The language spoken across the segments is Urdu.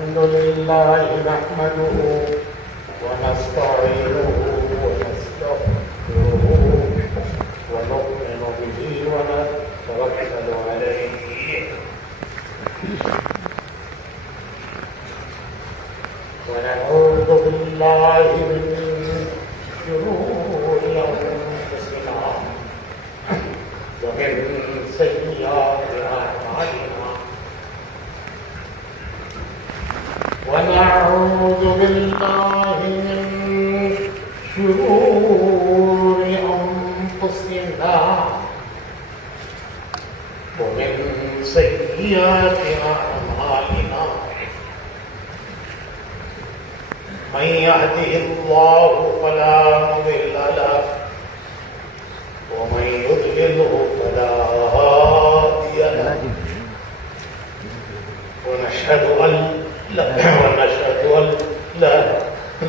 الحمد لله نحمده ونستعينه ونستغفره ونؤمن به ونتوكل عليه ونعوذ بالله من شرور أنفسنا ومن سيئات أعمالنا ونعوذ بالله من شرور أنفسنا ومن سيئات أعمالنا من يهده الله فلا مضل له ومن يضلله فلا هادي له ونشهد أن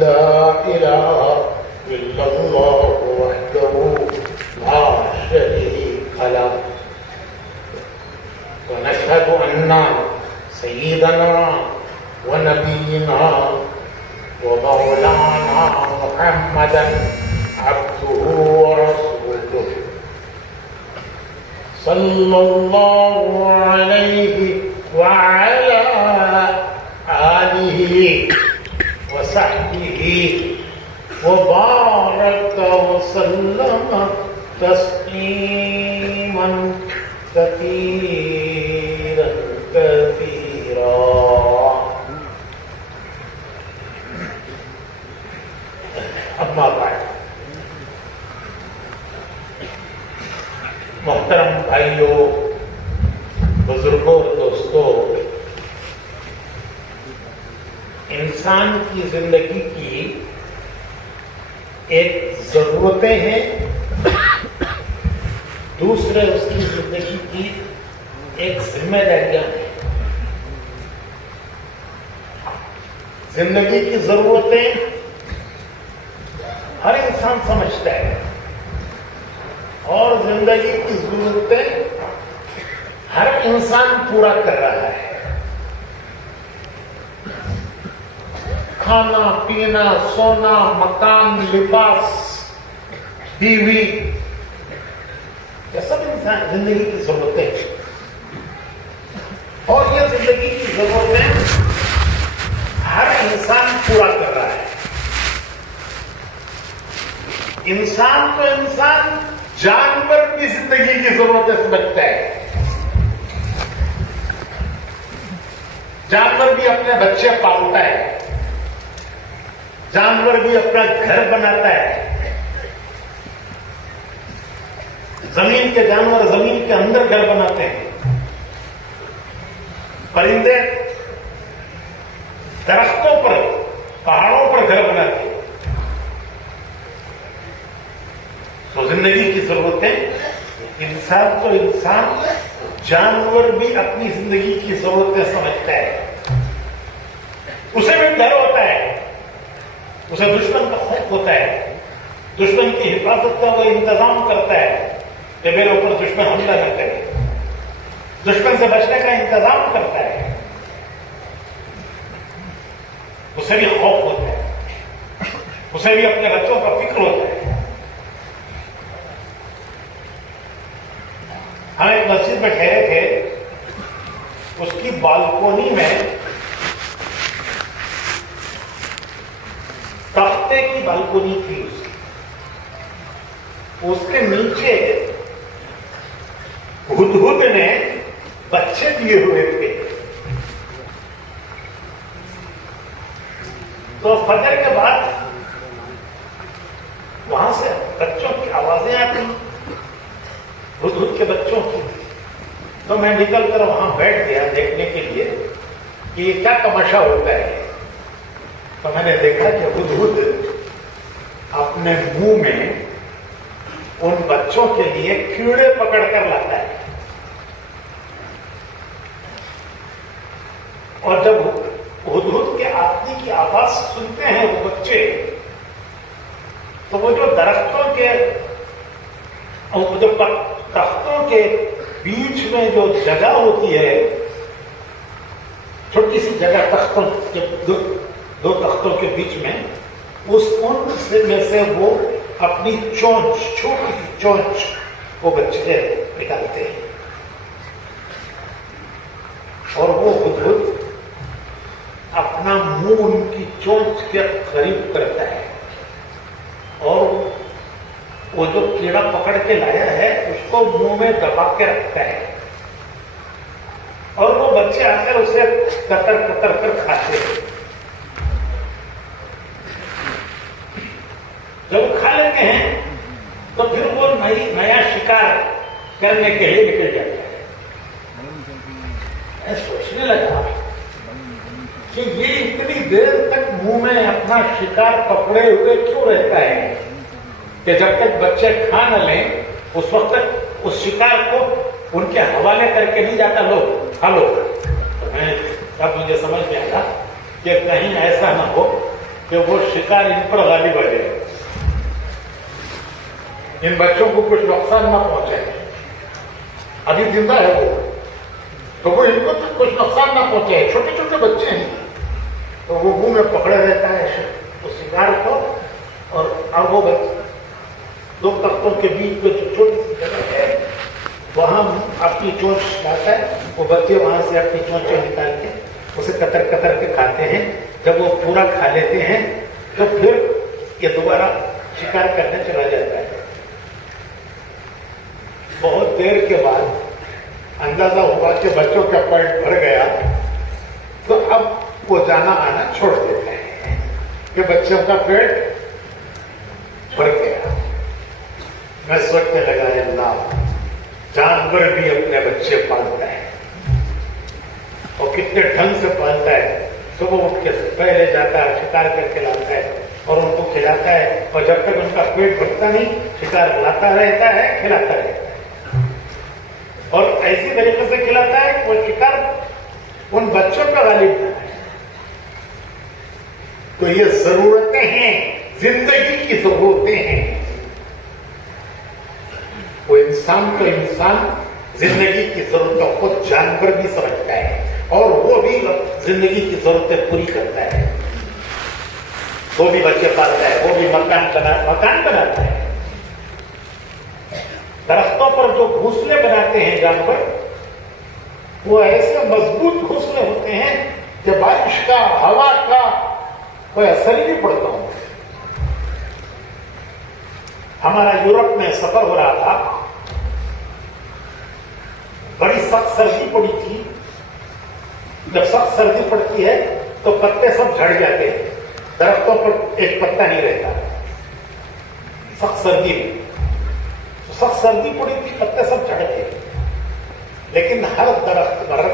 لا إله إلا الله وحده لا شريك له ونشهد أن سيدنا ونبينا ومولانا محمدا عبده ورسوله صلى الله عليه وعلى آله وصحبه وبارك وسلم تسليما كثيرا اما بعد، محترم بھائیوں، بزرگوں اور دوستوں، انسان کی زندگی کی ایک ضرورتیں ہیں، دوسرے اس کی زندگی کی ایک ذمہ داریاں ہیں۔ زندگی کی ضرورتیں ہر انسان سمجھتا ہے اور زندگی کی ضرورتیں ہر انسان پورا کر رہا ہے۔ کھانا پینا، سونا، مکان، لباس، بیوی، یہ سب انسان زندگی کی ضرورتیں ہیں، اور یہ زندگی کی ضرورتیں ہر انسان پورا کر رہا ہے۔ انسان تو انسان، جانور بھی زندگی کی ضرورتیں سمجھتا ہے۔ جانور بھی اپنے بچے پالتا ہے، جانور بھی اپنا گھر بناتا ہے۔ زمین کے جانور زمین کے اندر گھر بناتے ہیں، پرندے درختوں پر، پہاڑوں پر گھر بناتے ہیں۔ تو زندگی کی ضرورتیں انسان تو انسان، جانور بھی اپنی زندگی کی ضرورتیں سمجھتا ہے۔ اسے بھی ڈر ہوتا ہے، اسے دشمن کا خوف ہوتا ہے، دشمن کی حفاظت کا وہ انتظام کرتا ہے کہ میرے اوپر دشمن حملہ نہ کرے، دشمن سے بچنے کا انتظام کرتا ہے۔ اسے بھی خوف ہوتا ہے، اسے بھی اپنے بچوں کا فکر ہوتا ہے۔ ہم ایک مسجد میں ٹھہرے تھے، اس کی بالکونی میں تختے کی بالکونی تھی، اس کے نیچے ہدہد نے بچے دیے ہوئے تھے۔ تو فجر کے بعد وہاں سے بچوں کی آوازیں آتی، ہدہد کے بچوں کی۔ تو میں نکل کر وہاں بیٹھ گیا دیکھنے کے لیے کہ یہ کیا تماشا ہوتا ہے۔ تو میں نے دیکھا کہ ہدہد اپنے منہ میں ان بچوں کے لیے کیڑے پکڑ کر لاتا ہے، اور جب ہدہد کے آدمی کی آواز سنتے ہیں وہ بچے، تو وہ جو درختوں کے بیچ میں جو جگہ ہوتی ہے چھوٹی سی جگہ تختوں کے دو تختوں کے بیچ میں، ان میں سے وہ اپنی چونچ، چھوٹی سی چونچ وہ بچے نکالتے ہیں اور وہ خود اپنا منہ ان کی چونچ کے قریب کرتا ہے اور وہ جو کیڑا پکڑ کے لایا ہے اس کو منہ میں دبا کے رکھتا ہے اور وہ بچے آ کر اسے کتر کتر کر کھاتے ہیں. جب کھا لیتے ہیں تو پھر وہ نیا شکار کرنے کے لیے نکل جاتا ہے. میں سوچنے لگا کہ یہ اتنی دیر تک منہ میں اپنا شکار پکڑے ہوئے کیوں رہتا ہے کہ جب تک بچے کھا نہ لیں اس وقت تک اس شکار کو ان کے حوالے کر کے نہیں جاتا، لو کھا لو. تو میں اب مجھے سمجھ میں آیا کہ کہیں ایسا نہ ہو کہ وہ شکار ان پر غالب آ جائے، ان بچوں کو کچھ نقصان نہ پہنچے. ابھی زندہ ہے وہ تو وہ ان کو کچھ نقصان نہ پہنچے، چھوٹے چھوٹے بچے ہیں تو وہ منہ میں پکڑے رہتا ہے اس شکار کو اور وہ دو تختوں کے بیچ میں جو چھوٹی سی جگہ ہے وہاں اپنی چونچ لاتا ہے. وہ بچے وہاں سے اپنی چونچیں نکال کے اسے کتر کتر کے کھاتے ہیں. جب وہ پورا کھا لیتے ہیں تو پھر یہ دوبارہ شکار کرنے چلا جاتا ہے. بہت دیر کے بعد اندازہ ہوا کہ بچوں کا پیٹ بھر گیا تو اب وہ جانا آنا چھوڑ دیتے ہیں کہ بچوں کا پیٹ بھر گیا. میں سوچنے لگا اللہ، جانور بھی اپنے بچے پالتا ہے اور کتنے ڈھنگ سے پالتا ہے. صبح اٹھ کے پہلے جاتا ہے، شکار کر کے لاتا ہے اور ان کو کھلاتا ہے اور جب تک ان کا پیٹ بھرتا نہیں شکار لاتا رہتا ہے، کھلاتا رہتا ہے اور ایسی طریقے سے کھلاتا ہے کہ وہ شکار ان بچوں کا غالب نہ ہے. تو یہ ضرورتیں ہیں، زندگی کی ضرورتیں ہیں. وہ انسان تو انسان زندگی کی ضرورتوں کو جانور بھی سمجھتا ہے اور وہ بھی زندگی کی ضرورتیں پوری کرتا ہے. وہ بھی بچے پالتا ہے، وہ بھی مکان بناتا ہے. درختوں پر جو گھونسلے بناتے ہیں جانور وہ ایسے مضبوط گھونسلے ہوتے ہیں کہ بارش کا، ہوا کا کوئی اثر ہی نہیں پڑتا ہوں. ہمارا یورپ میں سفر ہو رہا تھا، بڑی سخت سردی پڑی تھی. جب سخت سردی پڑتی ہے تو پتے سب جھڑ جاتے ہیں، درختوں پر ایک پتا نہیں رہتا. سخت سردی میں سخت سردی پڑی تھی، پتے سب جھڑ گئے، لیکن ہر درخت پر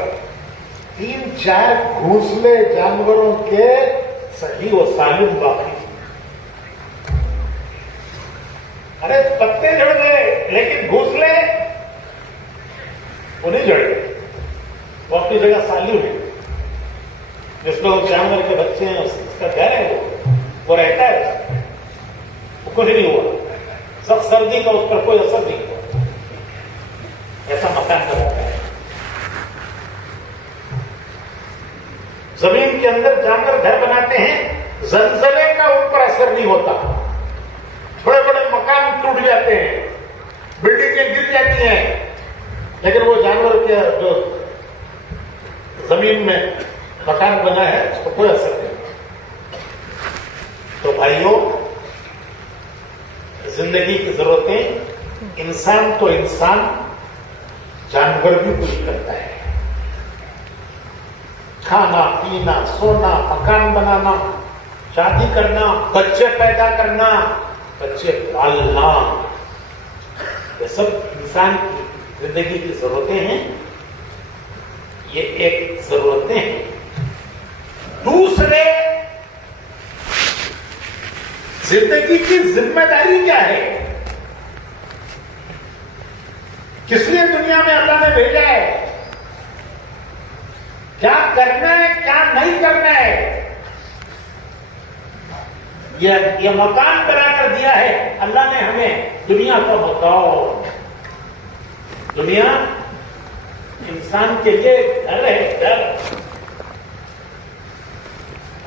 3-4 گھونسلے جانوروں کے صحیح و سالم باقی تھے. ارے پتے جھڑ گئے لیکن گھونسلے وہ نہیں جھڑ گئے، وہ اپنی جگہ سالم ہے. جس کو جانور کے بچے ہیں اس کا گھر ہے وہ رہتا ہے، وہ کچھ نہیں ہوا. سخت سردی کا اس پر کوئی اثر نہیں ہوا. ایسا مکان بناتا ہے. زمین کے اندر جانور گھر بناتے ہیں، زلزلے کا ان پر اثر نہیں ہوتا. بڑے بڑے مکان ٹوٹ جاتے ہیں، بلڈنگیں گر جاتی ہیں، لیکن وہ جانور کے جو زمین میں مکان بنا ہے اس کو کوئی اثر نہیں. تو بھائیوں، زندگی کی ضرورتیں انسان تو انسان، جانور بھی پوری کرتا ہے. کھانا، پینا، سونا، مکان بنانا، شادی کرنا، بچے پیدا کرنا، بچے پالنا، یہ سب انسان کی زندگی کی ضرورتیں ہیں. یہ ایک ضرورتیں ہیں. دوسرے، زندگی کی ذمہ داری کیا ہے؟ کس لیے دنیا میں اللہ نے بھیجا ہے؟ کیا کرنا ہے، کیا نہیں کرنا ہے؟ یہ مکان بنا کر دیا ہے اللہ نے ہمیں. دنیا کا بتاؤ، دنیا انسان کے لیے گھر ہے، گھر.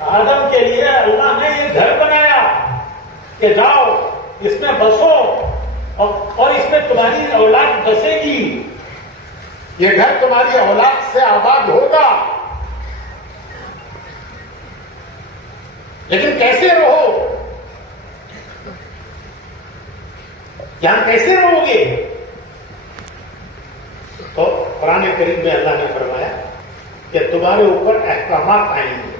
آدم کے لیے اللہ نے یہ گھر بنایا کہ جاؤ اس میں بسو اور اس میں تمہاری اولاد بسے گی، یہ گھر تمہاری اولاد سے آباد ہوگا، لیکن کیسے رہو؟ یہاں کیسے رہو گے؟ تو قرآن کریم میں اللہ نے فرمایا کہ تمہارے اوپر احکامات آئیں گے،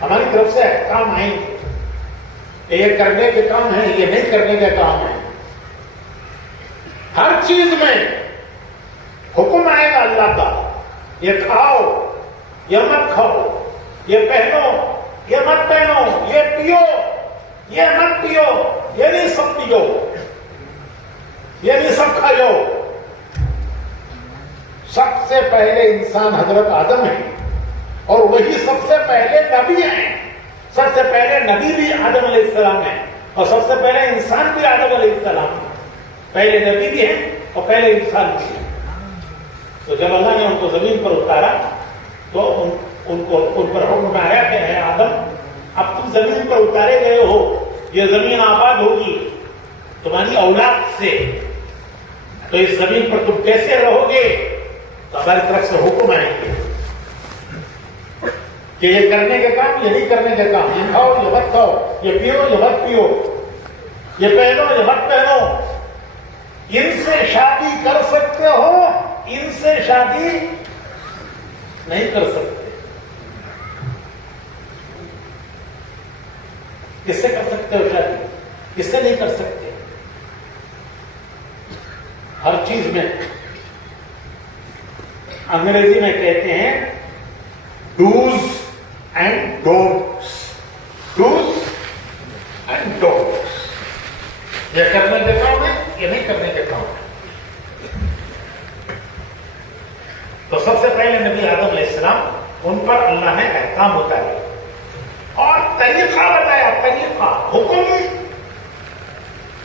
ہماری طرف سے احکام آئیں گے کہ یہ کرنے کے کام ہے، یہ نہیں کرنے کے کام ہے۔ ہر چیز میں حکم آئے گا اللہ کا، یہ کھاؤ، یہ مت کھاؤ، یہ پہنو، یہ مت پہنو، یہ پیو، یہ مت پیو، یہ نہیں سب پیو، یہ نہیں سب کھاؤ۔ سب سے پہلے انسان حضرت آدم ہے اور وہی سب سے پہلے نبی ہیں۔ سب سے پہلے نبی بھی آدم علیہ السلام ہیں اور سب سے پہلے انسان بھی آدم علیہ السلام ہے۔ پہلے نبی بھی ہیں اور پہلے انسان بھی ہیں۔ تو جب اللہ نے ان کو زمین پر اتارا تو ان پر حکم آیا کہ اے آدم، اب تم زمین پر اتارے گئے ہو، یہ زمین آباد ہوگی تمہاری اولاد سے، تو اس زمین پر تم کیسے رہو گے؟ تو ہماری طرف سے حکم آئیں گے کہ یہ کرنے کے کام، یہ نہیں کرنے کے کام، یہ کھاؤ، یہ مت کھاؤ، یہ پیو، یہ مت پیو، یہ پہنو، یہ مت پہنو، ان سے شادی کر سکتے ہو، ان سے شادی نہیں کر سکتے۔ کس سے کر سکتے ہو شادی، کس سے نہیں کر سکتے؟ ہر چیز میں انگریزی میں کہتے ہیں dos and don'ts, dos and don'ts, یہ کرنے کے کام ہے، یہ نہیں کرنے کے کام ہے۔ تو سب سے پہلے نبی آدم علیہ السلام، ان پر اللہ نے احکام اتارے اور طریقہ بتایا، طریقہ، حکم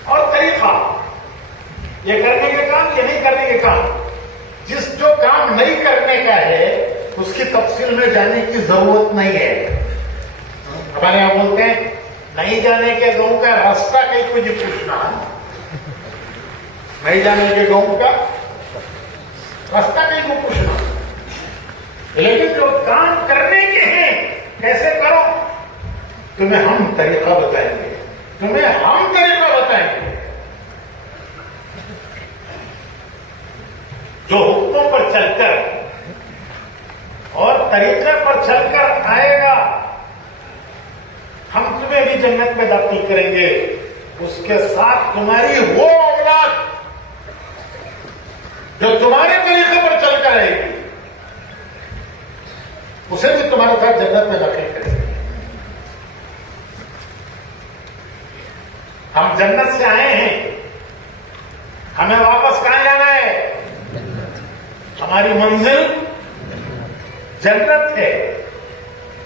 اور طریقہ، یہ کرنے کے کام، یہ نہیں کرنے کے کام۔ جو کام نہیں کرنے کا ہے اس کی تفصیل میں جانے کی ضرورت نہیں ہے۔ ہمارے یہاں بولتے ہیں نہیں جانے کے گاؤں کا راستہ کہیں کو جی پوچھنا، نہیں جانے کے گاؤں کا راستہ کہیں کو پوچھنا، لیکن جو کام کرنے کے ہیں کیسے کرو، تمہیں ہم طریقہ بتائیں گے، تمہیں ہم طریقہ بتائیں گے۔ جو حکموں پر چل کر اور طریقے پر چل کر آئے گا، ہم تمہیں بھی جنت میں داخل کریں گے، اس کے ساتھ تمہاری وہ اولاد جو تمہارے طریقے پر چل کر آئے گی، اسے بھی تمہارے ساتھ جنت میں داخل کریں گے۔ ہم جنت سے آئے ہیں، ہمیں واپس کہاں جانا ہے؟ ہماری منزل جنت ہے۔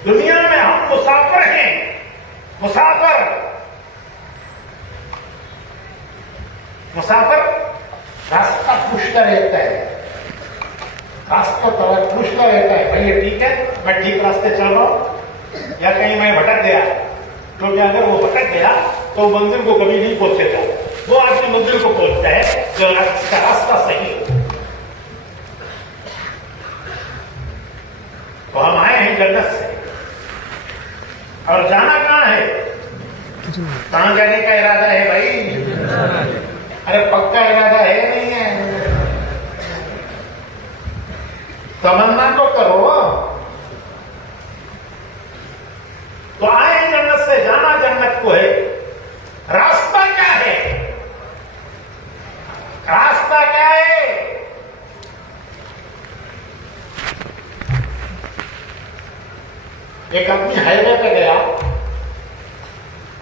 دنیا میں ہم مسافر ہیں، مسافر راستہ پوچھتا رہتا ہے، راستہ پوچھتا رہتا ہے، بھائی یہ ٹھیک ہے، میں ٹھیک راستے چل رہا ہوں یا کہیں میں بھٹک گیا؟ کیونکہ اگر وہ بھٹک گیا تو منزل کو کبھی نہیں پہنچے گا، وہ آدمی منزل کو پہنچتا ہے جو اس کا راستہ صحیح ہو۔ تو ہم آئے ہیں جنت سے، اور جانا کہاں ہے؟ کہاں جانے کا ارادہ ہے بھائی؟ ارے پکا ارادہ ہے نہیں ہے؟ تمنا تو کرو۔ تو آئے ہیں جنت سے، جانا جنت کو ہے۔ راستہ کیا ہے؟ راستہ کیا ہے؟ ایک اپنی ہائی وے پہ گیا،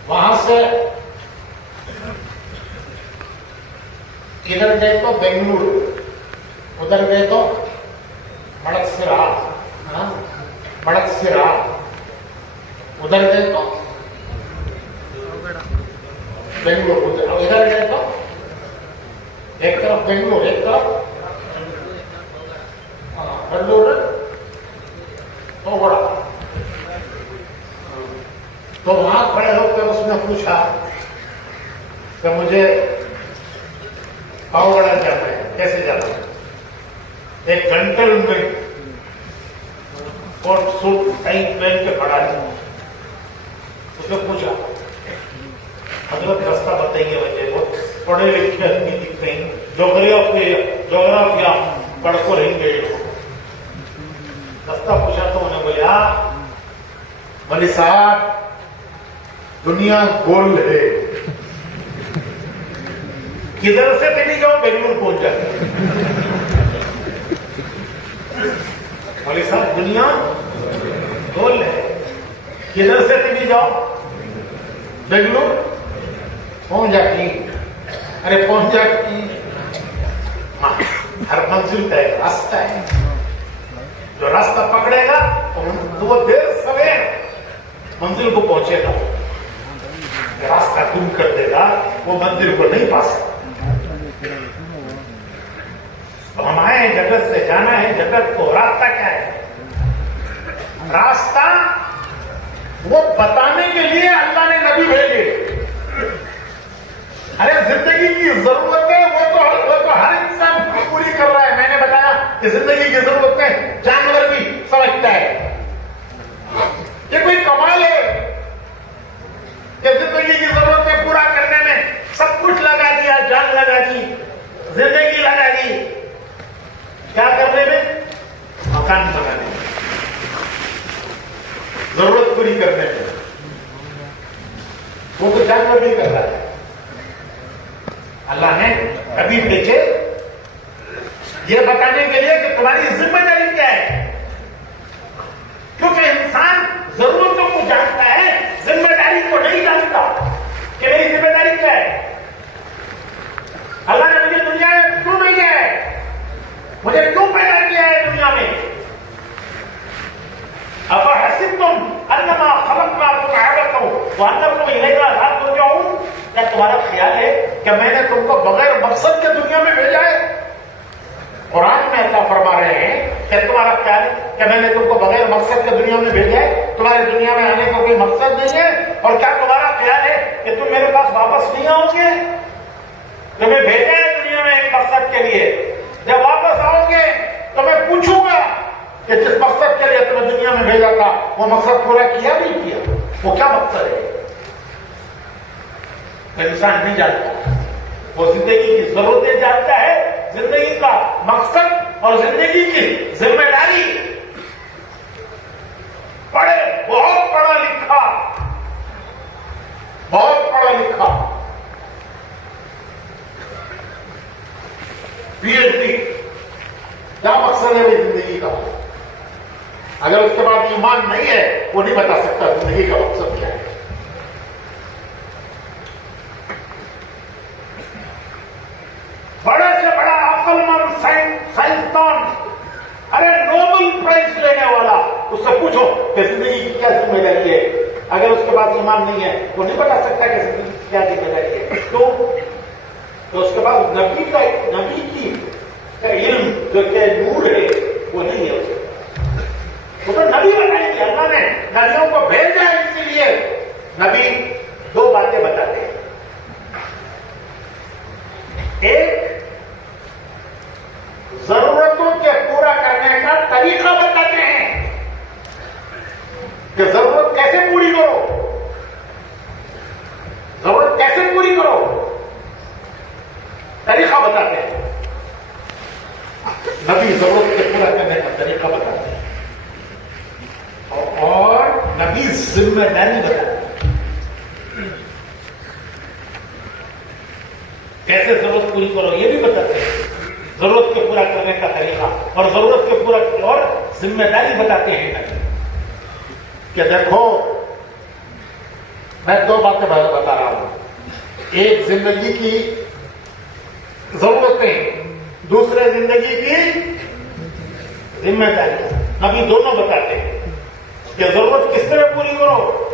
وہاں سے ادھر گئے تو بنگلورو، ادھر گئے تو مڑکسرا، ادھر گئے تو بنگلورو، ادھر گئے تو ایک طرف بنگلورو، ایک طرف بنگلورو، تو بڑا تو وہاں کھڑے ہو کر اس نے پوچھا کہ مجھے پاؤگڑا جانا ہے، کیسے جانا ہے؟ ایک گھنٹے میں کوٹ سوٹ ٹائی پہن کے کھڑا ہے. اس نے پوچھا حضرت راستہ بتائیے، مجھے بہت پڑھے لکھے آدمی دکھتے ہیں، جغرافیہ پڑھ کو رہیں گے. راستہ پوچھا تو انہیں بولا مولوی صاحب دنیا گول ہے، کدھر سے چلی جاؤ بنگلور پہنچ جاتے. مولوی صاحب دنیا گول ہے، کدھر سے چلی جاؤ بنگلور پہنچ جاتی. ارے پہنچ جاتی، ہر منزل کا ایک راستہ ہے، جو راستہ پکڑے گا وہ دیر سویر منزل کو پہنچے گا، راستہ گم کر دے گا وہ منزل کو نہیں پا سکتا. ہم آئے ہیں جگت سے، جانا ہے جگت کو. راستہ کیا ہے؟ راستہ وہ بتانے کے لیے اللہ نے نبی بھیجے. ارے زندگی کی ضرورتیں وہ تو ہر انسان پوری کر رہا ہے. میں نے بتایا کہ زندگی کی ضرورتیں جانور بھی سمجھتا ہے. یہ کوئی کمال ہے کہ زندگی کی ضرورتیں پورا کرنے میں سب کچھ لگا دیا، جان لگا دی، زندگی لگا دی. کیا کرنے میں؟ مکان بنانے میں، ضرورت پوری کرنے میں. وہ تو جانور بھی کر رہا ہے. اللہ نے کبھی بھیجے یہ بتانے کے لیے کہ تمہاری ذمہ داری کیا ہے. کیونکہ انسان ضرورتوں کو جانتا ہے، ذمہ داری کو نہیں جانتا کہ میری ذمہ داری کیا ہے. اللہ نے مجھے دنیا میں کیوں بھیجا ہے، مجھے کیوں پیدا کیا ہے دنیا میں. افحسبتم انما خلقناکم عبثا وانکم الینا لا ترجعون. کیا تمہارا خیال ہے کہ میں نے تم کو بغیر مقصد کے دنیا میں بھیجا ہے؟ قرآن میں اللہ فرما رہے ہیں کہ تمہارا خیال ہے کہ میں نے تم کو بغیر مقصد کے دنیا میں بھیجا ہے؟ تمہارے دنیا میں آنے کا کوئی مقصد نہیں ہے. اور کیا تمہارا خیال ہے کہ تم میرے پاس واپس نہیں آؤ گے؟ تمہیں بھیجا ہے دنیا میں ایک مقصد کے لیے. جب واپس آؤ گے تو میں پوچھوں گا کہ جس مقصد کے لیے تمہیں دنیا میں بھیجا تھا وہ مقصد پورا کیا نہیں کیا؟ وہ کیا مقصد ہے؟ انسان نہیں جانتا. وہ زندگی کی ضرورتیں جانتا ہے، زندگی کا مقصد اور زندگی کی ذمہ داری. پڑھے، بہت پڑھا لکھا، بہت پڑھا لکھا، پی ایچ ڈی، کیا مقصد ہے زندگی کا؟ اگر اس کے بعد ایمان نہیں ہے وہ نہیں بتا سکتا زندگی کا مقصد کیا ہے. بڑے سے بڑا عقل مند سائنسدان، ارے نوبل پرائز لینے والا، اس سے پوچھو کہ زندگی کی کیا ذمہ داری ہے. اگر اس کے پاس ایمان نہیں ہے وہ نہیں بتا سکتا کہ زندگی کی کیا ذمہ داری ہے. تو اس کے بعد نبی کی علم جو کہ نور ہے وہ نہیں ہے. وہ تو نبی بتائیں گے. اللہ نے نبیوں کو بھیجا ہے، اسی لیے نبی دو باتیں بتاتے ہیں. ایک ضرورتوں کے پورا کرنے کا طریقہ بتاتے ہیں کہ ضرورت کیسے پوری کرو، ضرورت کیسے پوری کرو، طریقہ بتاتے ہیں. نبی ضرورت کے پورا کرنے کا طریقہ بتاتے ہیں اور نبی ذمہ داری بتاتے ہیں. کیسے ضرورت پوری کرو یہ بھی بتاتے ہیں، ضرورت کے پورا کرنے کا طریقہ اور ضرورت کے پورا اور ذمہ داری بتاتے ہیں کہ دیکھو میں دو باتیں بتا رہا ہوں. ایک زندگی کی ضرورتیں، دوسرے زندگی کی ذمہ داری. نبی دونوں بتاتے ہیں کہ ضرورت کس طرح پوری کرو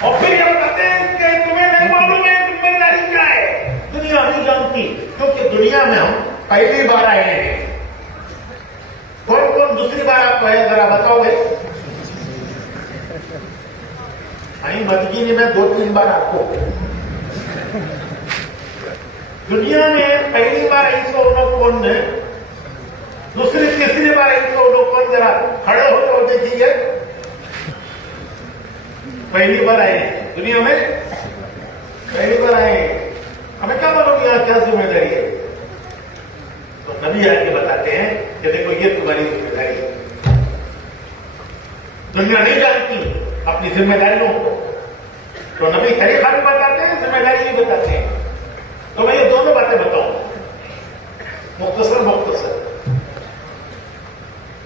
اور پھر یہ بتاتے ہیں کہ تمہیں نہیں معلوم ہے ذمہ داری کیا ہے. دنیا نہیں جانتی کیونکہ دنیا میں ہم پہلی بار آئے ہیں. کون کون دوسری بار آپ کو ہے ذرا بتاؤ بھائی. نہیں مدگیری میں 2-3 بار آپ کو دنیا میں پہلی بار ایسا ہونا کون ہے, دوسری تیسری بار ایسا ہونا کون, ذرا کھڑے ہو جاؤ دیکھیے. پہلی بار آئے دنیا میں, پہلی بار آئے, ہمیں کیا معلوم یہاں کیا ذمہ داری ہے. تو نبی آ کے بتاتے ہیں کہ دیکھو یہ تمہاری ذمہ داری ہے. دنیا نہیں جانتی اپنی ذمہ داریوں کو, تو نبی طریقہ بھی بتاتے ہیں, ذمہ داری بھی بتاتے ہیں. تو میں یہ دونوں باتیں بتاؤں مختصر.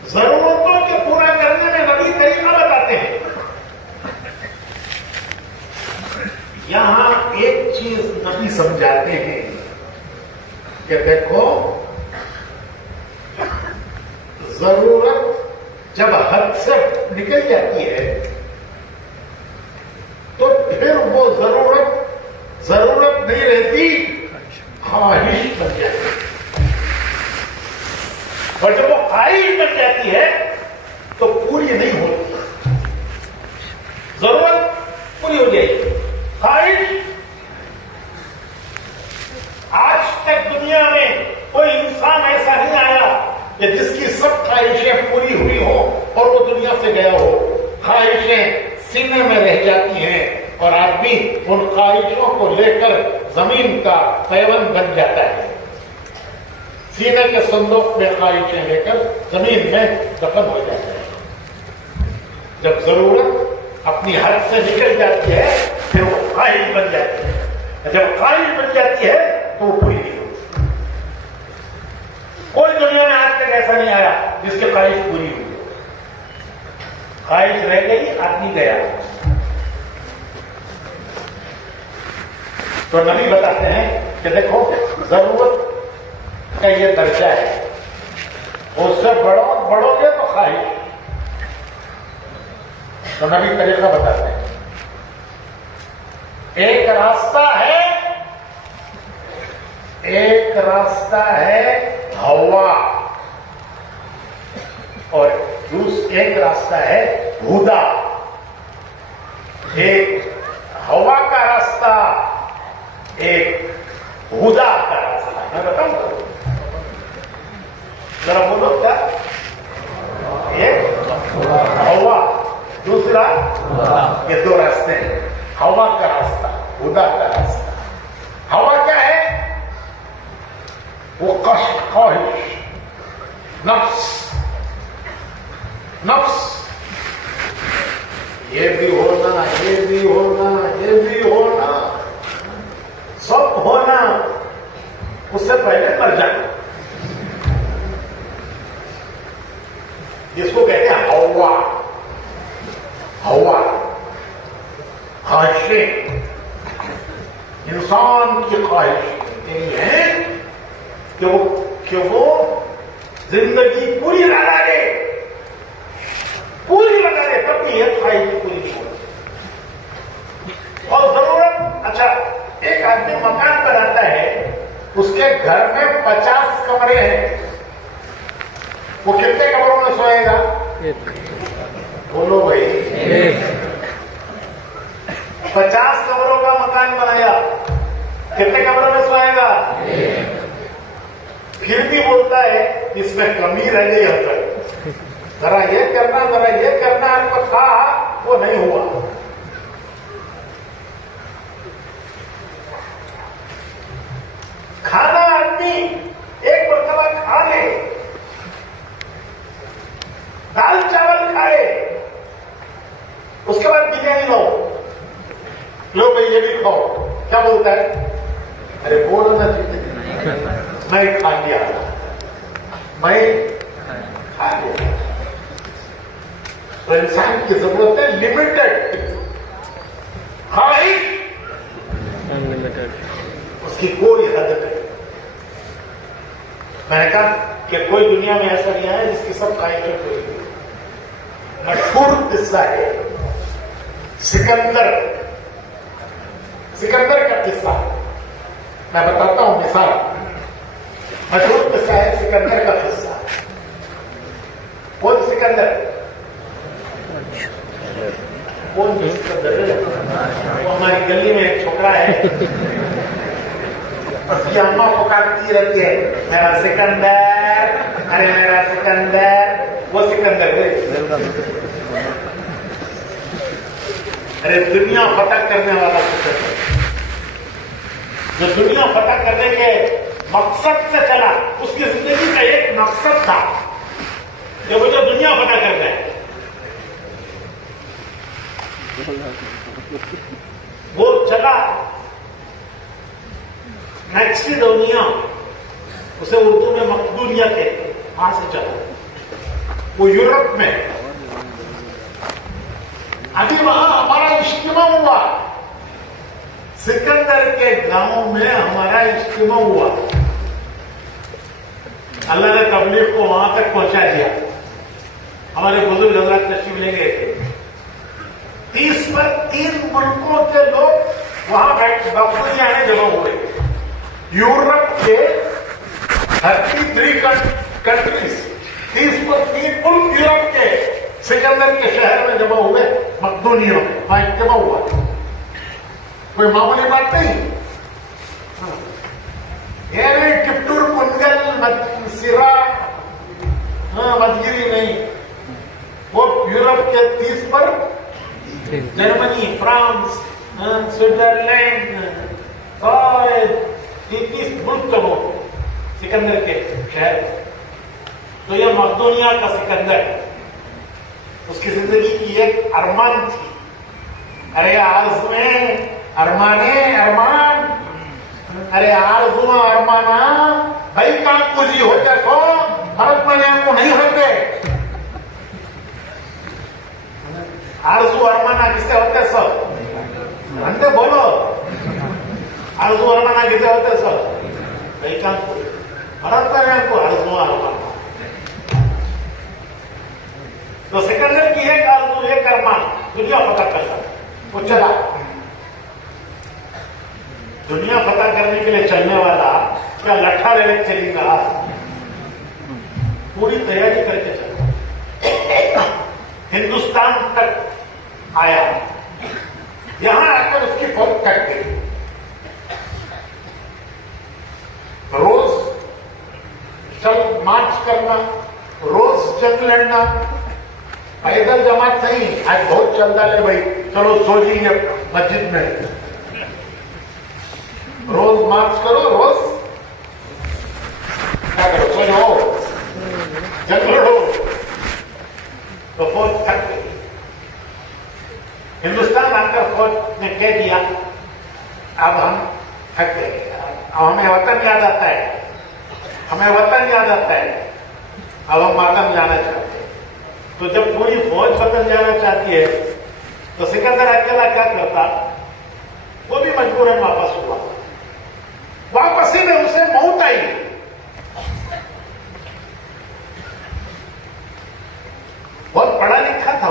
ضرورتوں کے پورا کرنے میں نبی طریقہ بتاتے ہیں. یہاں ایک چیز نبی سمجھاتے ہیں کہ دیکھو ضرورت جب حد سے نکل جاتی ہے تو پھر وہ ضرورت نہیں رہتی, خواہش بن جاتی ہے. اور جب وہ خواہش بن جاتی ہے تو پوری نہیں ہوتی. ضرورت پوری ہو جائے گی, خواہش. آج تک دنیا میں کوئی انسان ایسا نہیں آیا کہ جس کی سب خواہشیں پوری ہوئی ہوں اور وہ دنیا سے گیا ہو. خواہشیں سینے میں رہ جاتی ہیں اور آدمی ان خواہشوں کو لے کر زمین کا پیون بن جاتا ہے. سینے کے صندوق میں خواہشیں لے کر زمین میں دفن ہو جاتا ہے. جب ضرورت اپنی حد سے نکل جاتی ہے پھر وہ خواہش بن جاتی ہے. جب خواہش بن جاتی ہے تو وہ پوری نہیں ہوتی. کوئی دنیا میں آج تک ایسا نہیں آیا جس کی خواہش پوری ہوئی. خواہش رہ گئی, آدمی گیا. تو نبی بتاتے ہیں کہ دیکھو ضرورت کا یہ درجہ ہے, اس سے بڑھو گے تو خواہش. تو نبی طریقہ بتاتے ہیں. ایک راستہ ہے ہوا اور ایک راستہ ہے ہدا. ایک ہوا کا راستہ, ایک ہدا کا راستہ. میں بتاؤں ذرا بولو کیا. ایک ہوا, دوسرا یہ دو راستے ہیں. ہوا کا راستہ, ہدا کا راستہ. ہوا کیا ہے؟ وہ خواہش, نفس. یہ بھی ہونا, یہ بھی ہونا, یہ بھی ہونا, سب ہونا, اس سے پہلے مر جانا. جس کو کہتے ہیں ہوا. خواہشیں, انسان کی خواہش یہی ہے کہ وہ زندگی پوری لگا لے, تب بھی یہ خواہش پوری نہیں ہوتی. اور ضرورت, اچھا ایک آدمی مکان بناتا ہے, اس کے گھر میں 50 کمرے ہیں, وہ کتنے کمروں میں سوئے گا؟ بولو بھائی. 50 کمروں کا مکان بنایا, کتنے کمروں میں سوئے گا؟ پھر بھی بولتا ہے اس میں کمی رہ گئی اب تک, ذرا یہ کرنا آپ کو تھا, وہ نہیں ہوا. کھانا آدمی ایک مرتبہ کھا لے, دال چاول کھائے, اس کے بعد بریانی لو بھائی یہ بھی کھاؤ, کیا بولتا ہے؟ ارے بولو نا, میں کھا لیا. تو انسان کی ضرورتیں لمیٹڈ, خواہش اس کی کوئی حد نہیں. میں نے کہا کہ کوئی دنیا میں ایسا نہیں آیا جس کی سب خواہشیں پوری ہوئی. مشہور قصہ ہے سکندر کا قصہ. میں بتاتا ہوں مثال. مشہور قصہ ہے سکندر کا قصہ. کون سکندر؟ کون وہ ہماری گلی میں ایک چھوکرا ہے، اس کی اماں پکارتی رہتی ہے میرا سکندر، ارے میرا سکندر، وہ سکندر ہے۔ ارے دنیا فتح کرنے والا سکندر جو دنیا فتح کرنے کے مقصد سے چلا، اس کی زندگی کا ایک مقصد تھا کہ وہ جو دنیا فتح کرنا ہے، وہ چلا میکسیڈونیا، اسے اردو میں مقدونیہ کہتے ہیں، وہاں سے چلا، وہ یورپ میں۔ ابھی وہاں ہمارا اجتماع ہوا، سکندر کے گاؤں میں ہمارا اجتماع ہوا، اللہ نے تبلیغ کو وہاں تک پہنچا دیا، ہمارے بزرگ حضرات تشریف لے گئے تھے، 30 پر 3 ملکوں کے لوگ وہاں مقدونیہ میں جمع ہوئے، یورپ کے 33 کنٹریز، 30 پر 3 ملک یورپ کے سکندر کے شہر میں جمع ہوئے، مقدونیہ میں وہاں اجتماع ہوا، کوئی معمولی بات نہیں، یہ نہیں ٹپٹور کنگل سرا مدگیری نہیں، وہ یورپ کے 30 پر، جرمنی، فرانس، سوئٹزرلینڈ، سارے 30 ملک تو وہ سکندر کے شہر، تو یہ مقدونیہ کا سکندر، اس کی زندگی کی ایک ارمان تھی، ارے آرزویں ارمانے ارمان، ارے آرزواں ارمانا بھائی کام پوجی ہوتے سو بھرت میں کو نہیں ہوتے، آرزو ارمانا کسے ہوتے سو انتے بولو، آرزو ارمانا کسے ہوتے سو بھائی کام پوجی، بھرت میں کو آرزواں ارمانا، تو سکندر کی ایک آرزو ایک ارمان دنیا فتح کرتا، وہ چلا، دنیا فتح کرنے کے لیے چلنے والا کیا لٹھا لے چلی گا، پوری تیاری کر کے چلا، ہندوستان تک آیا، یہاں آ کر اس کی فوج کٹ گئی، روز چل مارچ کرنا، روز جنگ لڑنا، پیدل جماعت نہیں، آج بہت چلتا لے بھائی چلو سو جائیے مسجد میں، روز مارچ کرو، روز کیا کرو، سو جاؤ، جنگ لڑو، تو فوج تھک گئی، ہندوستان آ کر فوج نے کہہ دیا اب ہم تھک گئے، اب ہمیں وطن یاد آتا ہے، ہمیں وطن یاد آتا ہے، اب ہم وطن جانا چاہتے ہیں، تو جب پوری فوج وطن جانا چاہتی ہے تو سکندر اکیلا کیا کرتا، وہ بھی مجبوراً واپس ہوا، واپسی میں اسے موت آئی، بہت پڑھا لکھا تھا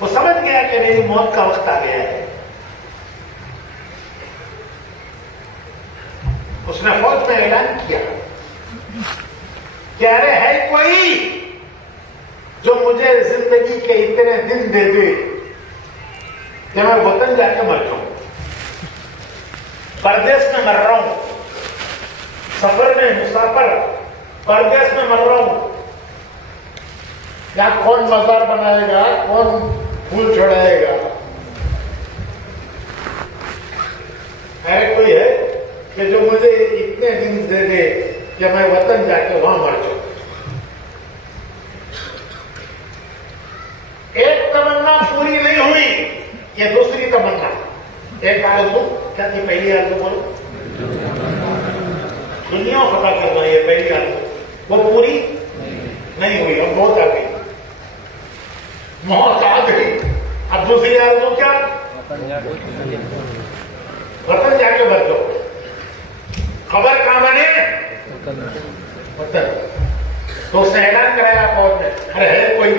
وہ سمجھ گیا کہ میری موت کا وقت آ گیا ہے، اس نے فوج میں اعلان کیا کہ ارے ہے کوئی جو مجھے زندگی کے اتنے دن دے دے کہ میں وطن جا کے مر جاؤں، پردیس میں مر رہا ہوں، سفر میں مسافر پردیس میں مر رہا ہوں، یہاں کون مزار بنائے گا، کون پھول چڑھائے گا، ہے کوئی ہے کہ جو مجھے اتنے دن دے دے کہ میں وطن جا کے وہاں مر جاؤں، ایک تمنا پوری نہیں ہوئی، یہ دوسری تمنا، ایک آرزو کیا تھی، پہلی آرزو بولو، دنیا فتح کرنا، یہ پہلی آرزو، وہ پوری نہیں ہوئی، اب موت آ گئی، موت آ گئی، اب دوسری آرزو کیا، وطن جا کے مر جاؤ، خبر کہاں بنے، وطن، تو اس نے اعلان کرایا فوج میں، ارے ہے کوئی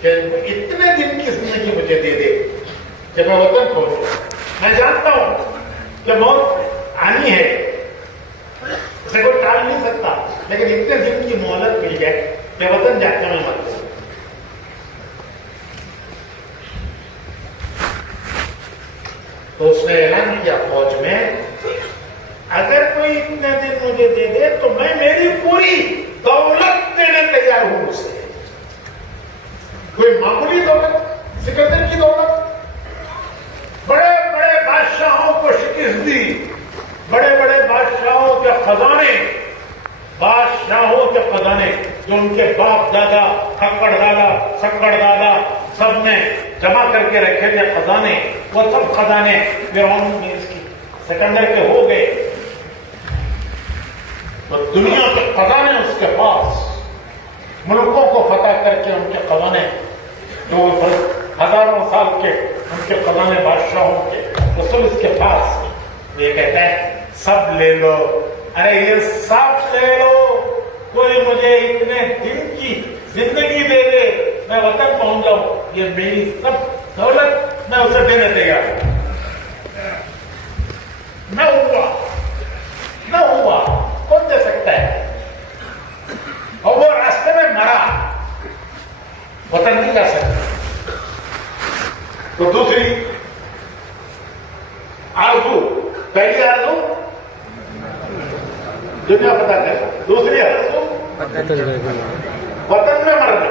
کہ اتنے دن کی زندگی مجھے دے دے کہ میں وطن پہنچوں، میں جانتا ہوں کہ موت آنی ہے، اسے کوئی ٹال نہیں سکتا، لیکن اتنے دن کی مہلت مل جائے کہ وطن جا کے میں مر جاؤں، تو اس نے اعلان کیا فوج میں اگر کوئی اتنے دن مجھے دے دے تو میں میری پوری دولت دینے تیار ہوں اسے. کوئی معمولی دولت، سکندر کی دولت، بڑے بڑے بادشاہوں کو شکست دی، بڑے بڑے بادشاہوں کے خزانے، بادشاہوں کے خزانے جو ان کے باپ دادا، کھکڑ دادا، سکڑ دادا سب نے جمع کر کے رکھے تھے خزانے، وہ سب خزانے فرعون میں اس کی سکندر کے ہو گئے. تو دنیا کے خزانے اس کے پاس، ملکوں کو فتح کر کے ان کے خزانے جو ہزاروں سال کے ان کے خزانے بادشاہوں کے وہ سب اس کے پاس. یہ کہتا ہے سب لے لو. ارے یہ سب لے لو، کوئی مجھے اتنے دن کی زندگی دے دے میں وطن پہنچ جاؤں، یہ میری سب دولت میں اسے دینے تیار ہوں. نہ ہوا کون دے سکتا ہے؟ اور وہ راستے میں مرا، وطن نہیں جا سکتا. تو دوسری آرزو، پہلی آرزو دنیا پتا کر، دوسری آرزو وطن میں مرنا،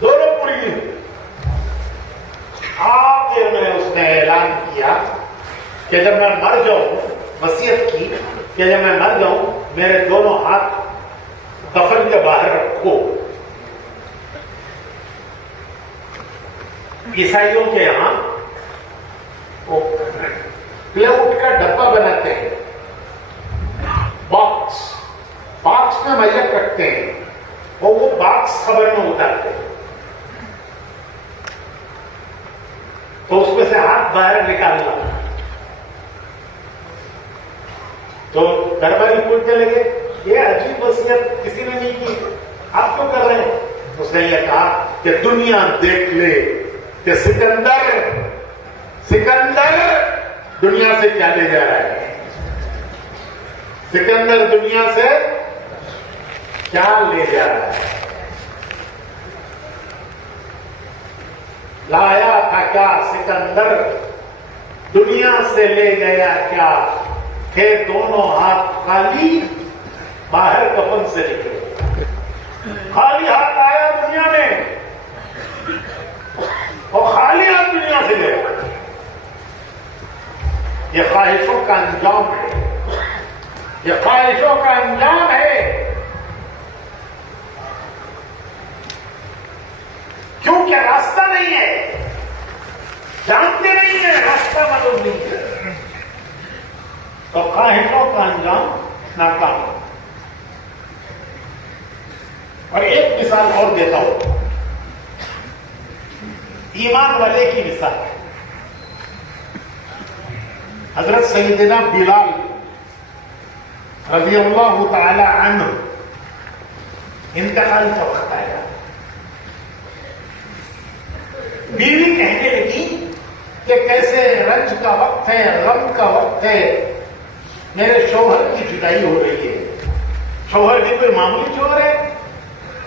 دونوں پوری نہیں. آخر میں اس نے اعلان کیا کہ جب میں مر جاؤں، وصیت کی کہ جب میں مر جاؤں میرے دونوں ہاتھ کفن کے باہر رکھو. عیسائیوں کے یہاں پلیوٹ کا ڈبہ بناتے ہیں، باکس میں میت رکھتے ہیں اور وہ باکس قبر میں اتارتے ہیں. تو اس میں سے ہاتھ باہر نکالنا. تو درباری پوچھنے لگے یہ عجیب وصیت کسی نے نہیں کی، آپ کیوں کر رہے ہیں؟ اس نے یہ کہا کہ دنیا دیکھ لے کہ سکندر دنیا سے کیا لے جا رہا ہے. سکندر دنیا سے کیا لے جا رہا ہے. لایا تھا کیا سکندر، دنیا سے لے گیا کیا، کہ دونوں ہاتھ خالی باہر کفن سے نکلے. خالی ہاتھ آیا دنیا میں اور خالی ہاتھ دنیا سے گیا. یہ خواہشوں کا انجام ہے، یہ خواہشوں کا انجام ہے. کیونکہ راستہ نہیں ہے، جانتے نہیں ہیں، راستہ معلوم نہیں ہے، تو خواہشوں کا انجام ناکام. اور ایک مثال اور دیتا ہوں، ایمان والے کی مثال. حضرت سیدنا بلال رضی اللہ تعالی عنہ انتقال کا وقت آیا. بیوی کہنے لگی کہ کیسے رنج کا وقت ہے، غم کا وقت ہے، میرے شوہر کی جدائی ہو رہی ہے. شوہر بھی کوئی معمولی شوہر ہے؟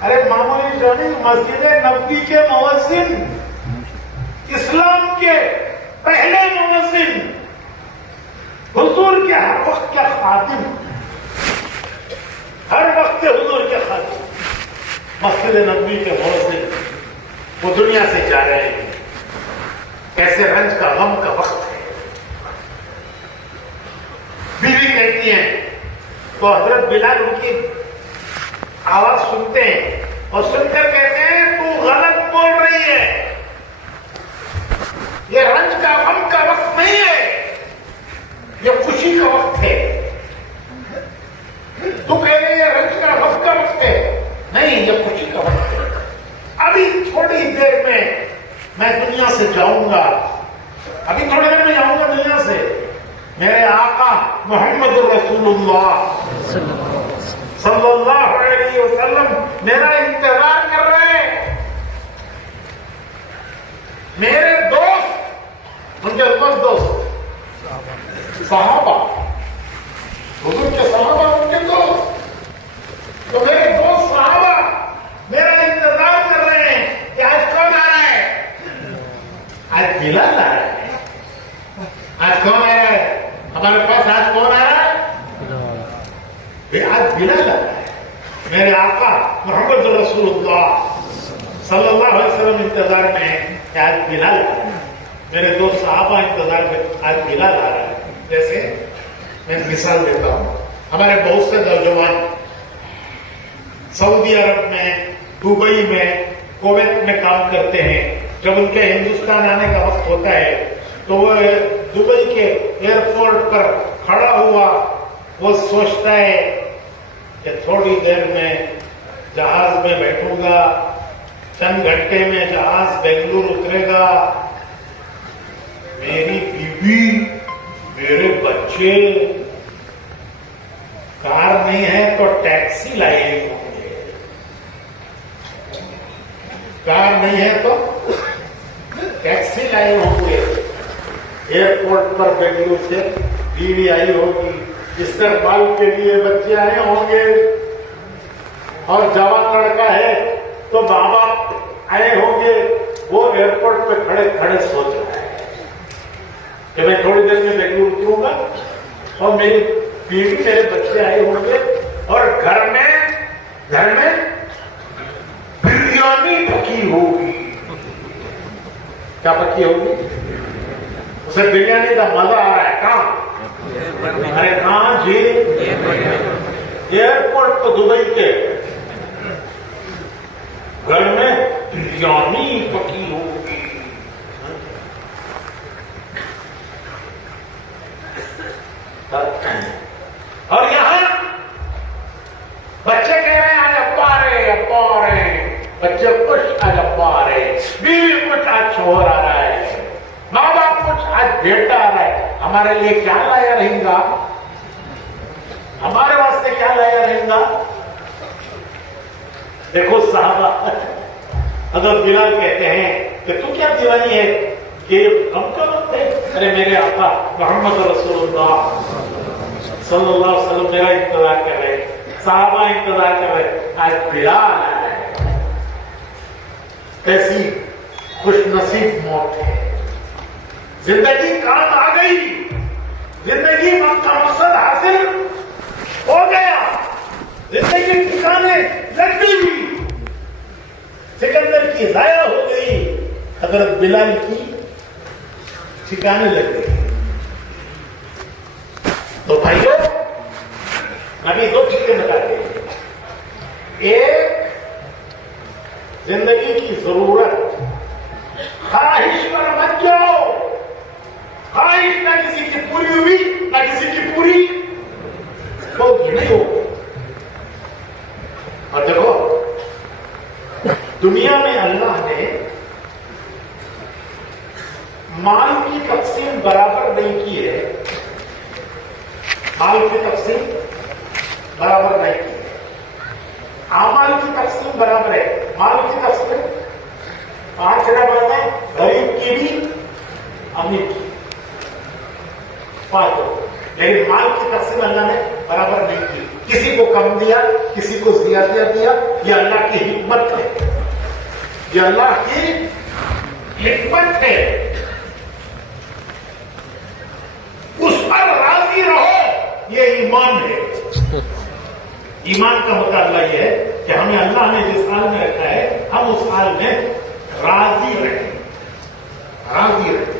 ارے معمولی شوہر نہیں، مسجد نبوی کے مؤذن، اسلام کے پہلے مؤذن، حضور کے ہر وقت کے خادم، ہر وقت کے حضور کے خادم، مسجد نبوی کے مؤذن، وہ دنیا سے جا رہے ہیں. کیسے رنج کا غم کا وقت ہے. بیوی کہتی ہیں تو حضرت بلال ان کی آواز سنتے ہیں اور سن کر کہتے ہیں تو غلط بول رہی ہے، یہ رنج کا غم کا وقت نہیں ہے، یہ خوشی کا وقت ہے. تو کہہ رہے یہ رنج کا غم کا وقت ہے، نہیں یہ خوشی کا وقت ہے. ابھی تھوڑی دیر میں دنیا سے جاؤں گا، ابھی تھوڑی دیر میں جاؤں گا دنیا سے. میرے آقا محمد رسول اللہ صلی اللہ علیہ وسلم میرا انتظار کر رہے ہیں. میرے دوست، ان کے دوست صحابہ، حضور کے صحابہ ان کے دوست، تو میرے دوست صحابہ میرا انتظار کر رہے ہیں کہ آج کون آ رہا ہے. آج بلال آ رہا ہے. محمد رسول اللہ صلی اللہ علیہ وسلم انتظار میں ہے کہ آج بلال آ رہا ہے، میرے دو صحابہ انتظار میں آج بلال آ رہا ہے. جیسے میں مثال دیتا ہوں، ہمارے بہت سے نوجوان سعودی عرب میں، دبئی میں، کویت میں کام کرتے ہیں. جب ان کے ہندوستان آنے کا وقت ہوتا ہے تو وہ دبئی کے ایئرپورٹ پر کھڑا ہوا وہ سوچتا ہے کہ تھوڑی دیر میں جہاز میں بیٹھوں گا، چند گھنٹے میں جہاز بنگلور اترے گا، میری بیوی، میرے بچے، کار نہیں ہے تو ٹیکسی لائے ہوں گے، کار نہیں ہے تو ٹیکسی لائے ہوں گے. ایئرپورٹ پر بنگلور سے بیوی آئی ہوگی، استقبال کے لیے بچے آئے ہوں گے، اور جوان لڑکا ہے تو ماں باپ آئے ہوں گے. وہ ایئرپورٹ پہ کھڑے کھڑے سوچ رہا ہے کہ میں تھوڑی دیر میں بنگلور اتروں گا اور میری بیوی، میرے بچے آئے ہوں گے، اور گھر میں بریانی پکی ہوگی. کیا پکی ہوگی؟ اسے بریانی کا مزہ آ رہا ہے. کہاں؟ ارے کہاں جی؟ ایئرپورٹ تو دبئی کے، گھر میں بریانی پکی ہوگی. اور یہاں بچے کہہ رہے ہیں آج ابا آ رہے، ابا آ رہے ہیں، بچے کچھ آج ابا آ رہے، بیوی کچھ آج شوہر آ رہا ہے، ماں باپ کچھ آج بیٹا آ رہا ہے. ہمارے لیے کیا لایا رہے گا؟ ہمارے واسطے کیا لایا رہے گا؟ دیکھو صحابہ حضرت بلال کہتے ہیں کہ تو کیا دیوانی ہے کہ ہم کا وقت ہے؟ ارے میرے آقا محمد رسول اللہ صلی اللہ علیہ وسلم میرا انتظار کر رہے، صحابہ انتظار کر رہے، آج بلال آ رہے. ایسی خوش نصیب موت ہے. زندگی کام آ گئی، زندگی کا مقصد حاصل ہو گیا، زندگی ٹھکانے لگ گئی، سکندر کی ضائع ہو گئی، حضرت بلال کی ٹھکانے لگ گئی. تو بھائیو ابھی دو چیزیں بتاتے ہیں. ایک، زندگی کی ضرورت، خواہش پر مت جاؤ. خواہش نہ کسی کی پوری ہوئی، نہ کسی کی پوری ہوگی، نہیں ہوگی. اور دیکھو دنیا میں اللہ نے مال کی تقسیم برابر نہیں کی ہے، مال کی تقسیم برابر نہیں کی ہے. اعمال کی تقسیم برابر ہے، مال کی تقسیم 5 بات ہے، غریب کی بھی امیر کی 5، لیکن مال کی تقسیم اللہ نے برابر نہیں کی. کسی کو کم دیا، کسی کو زیادہ دیا. یہ اللہ کی حکمت ہے، یہ اللہ کی حکمت ہے. اس پر راضی رہو، یہ ایمان ہے. ایمان کا مطالبہ یہ ہے کہ ہمیں اللہ نے جس حال میں رکھا ہے ہم اس حال میں راضی رہیں، راضی رہیں.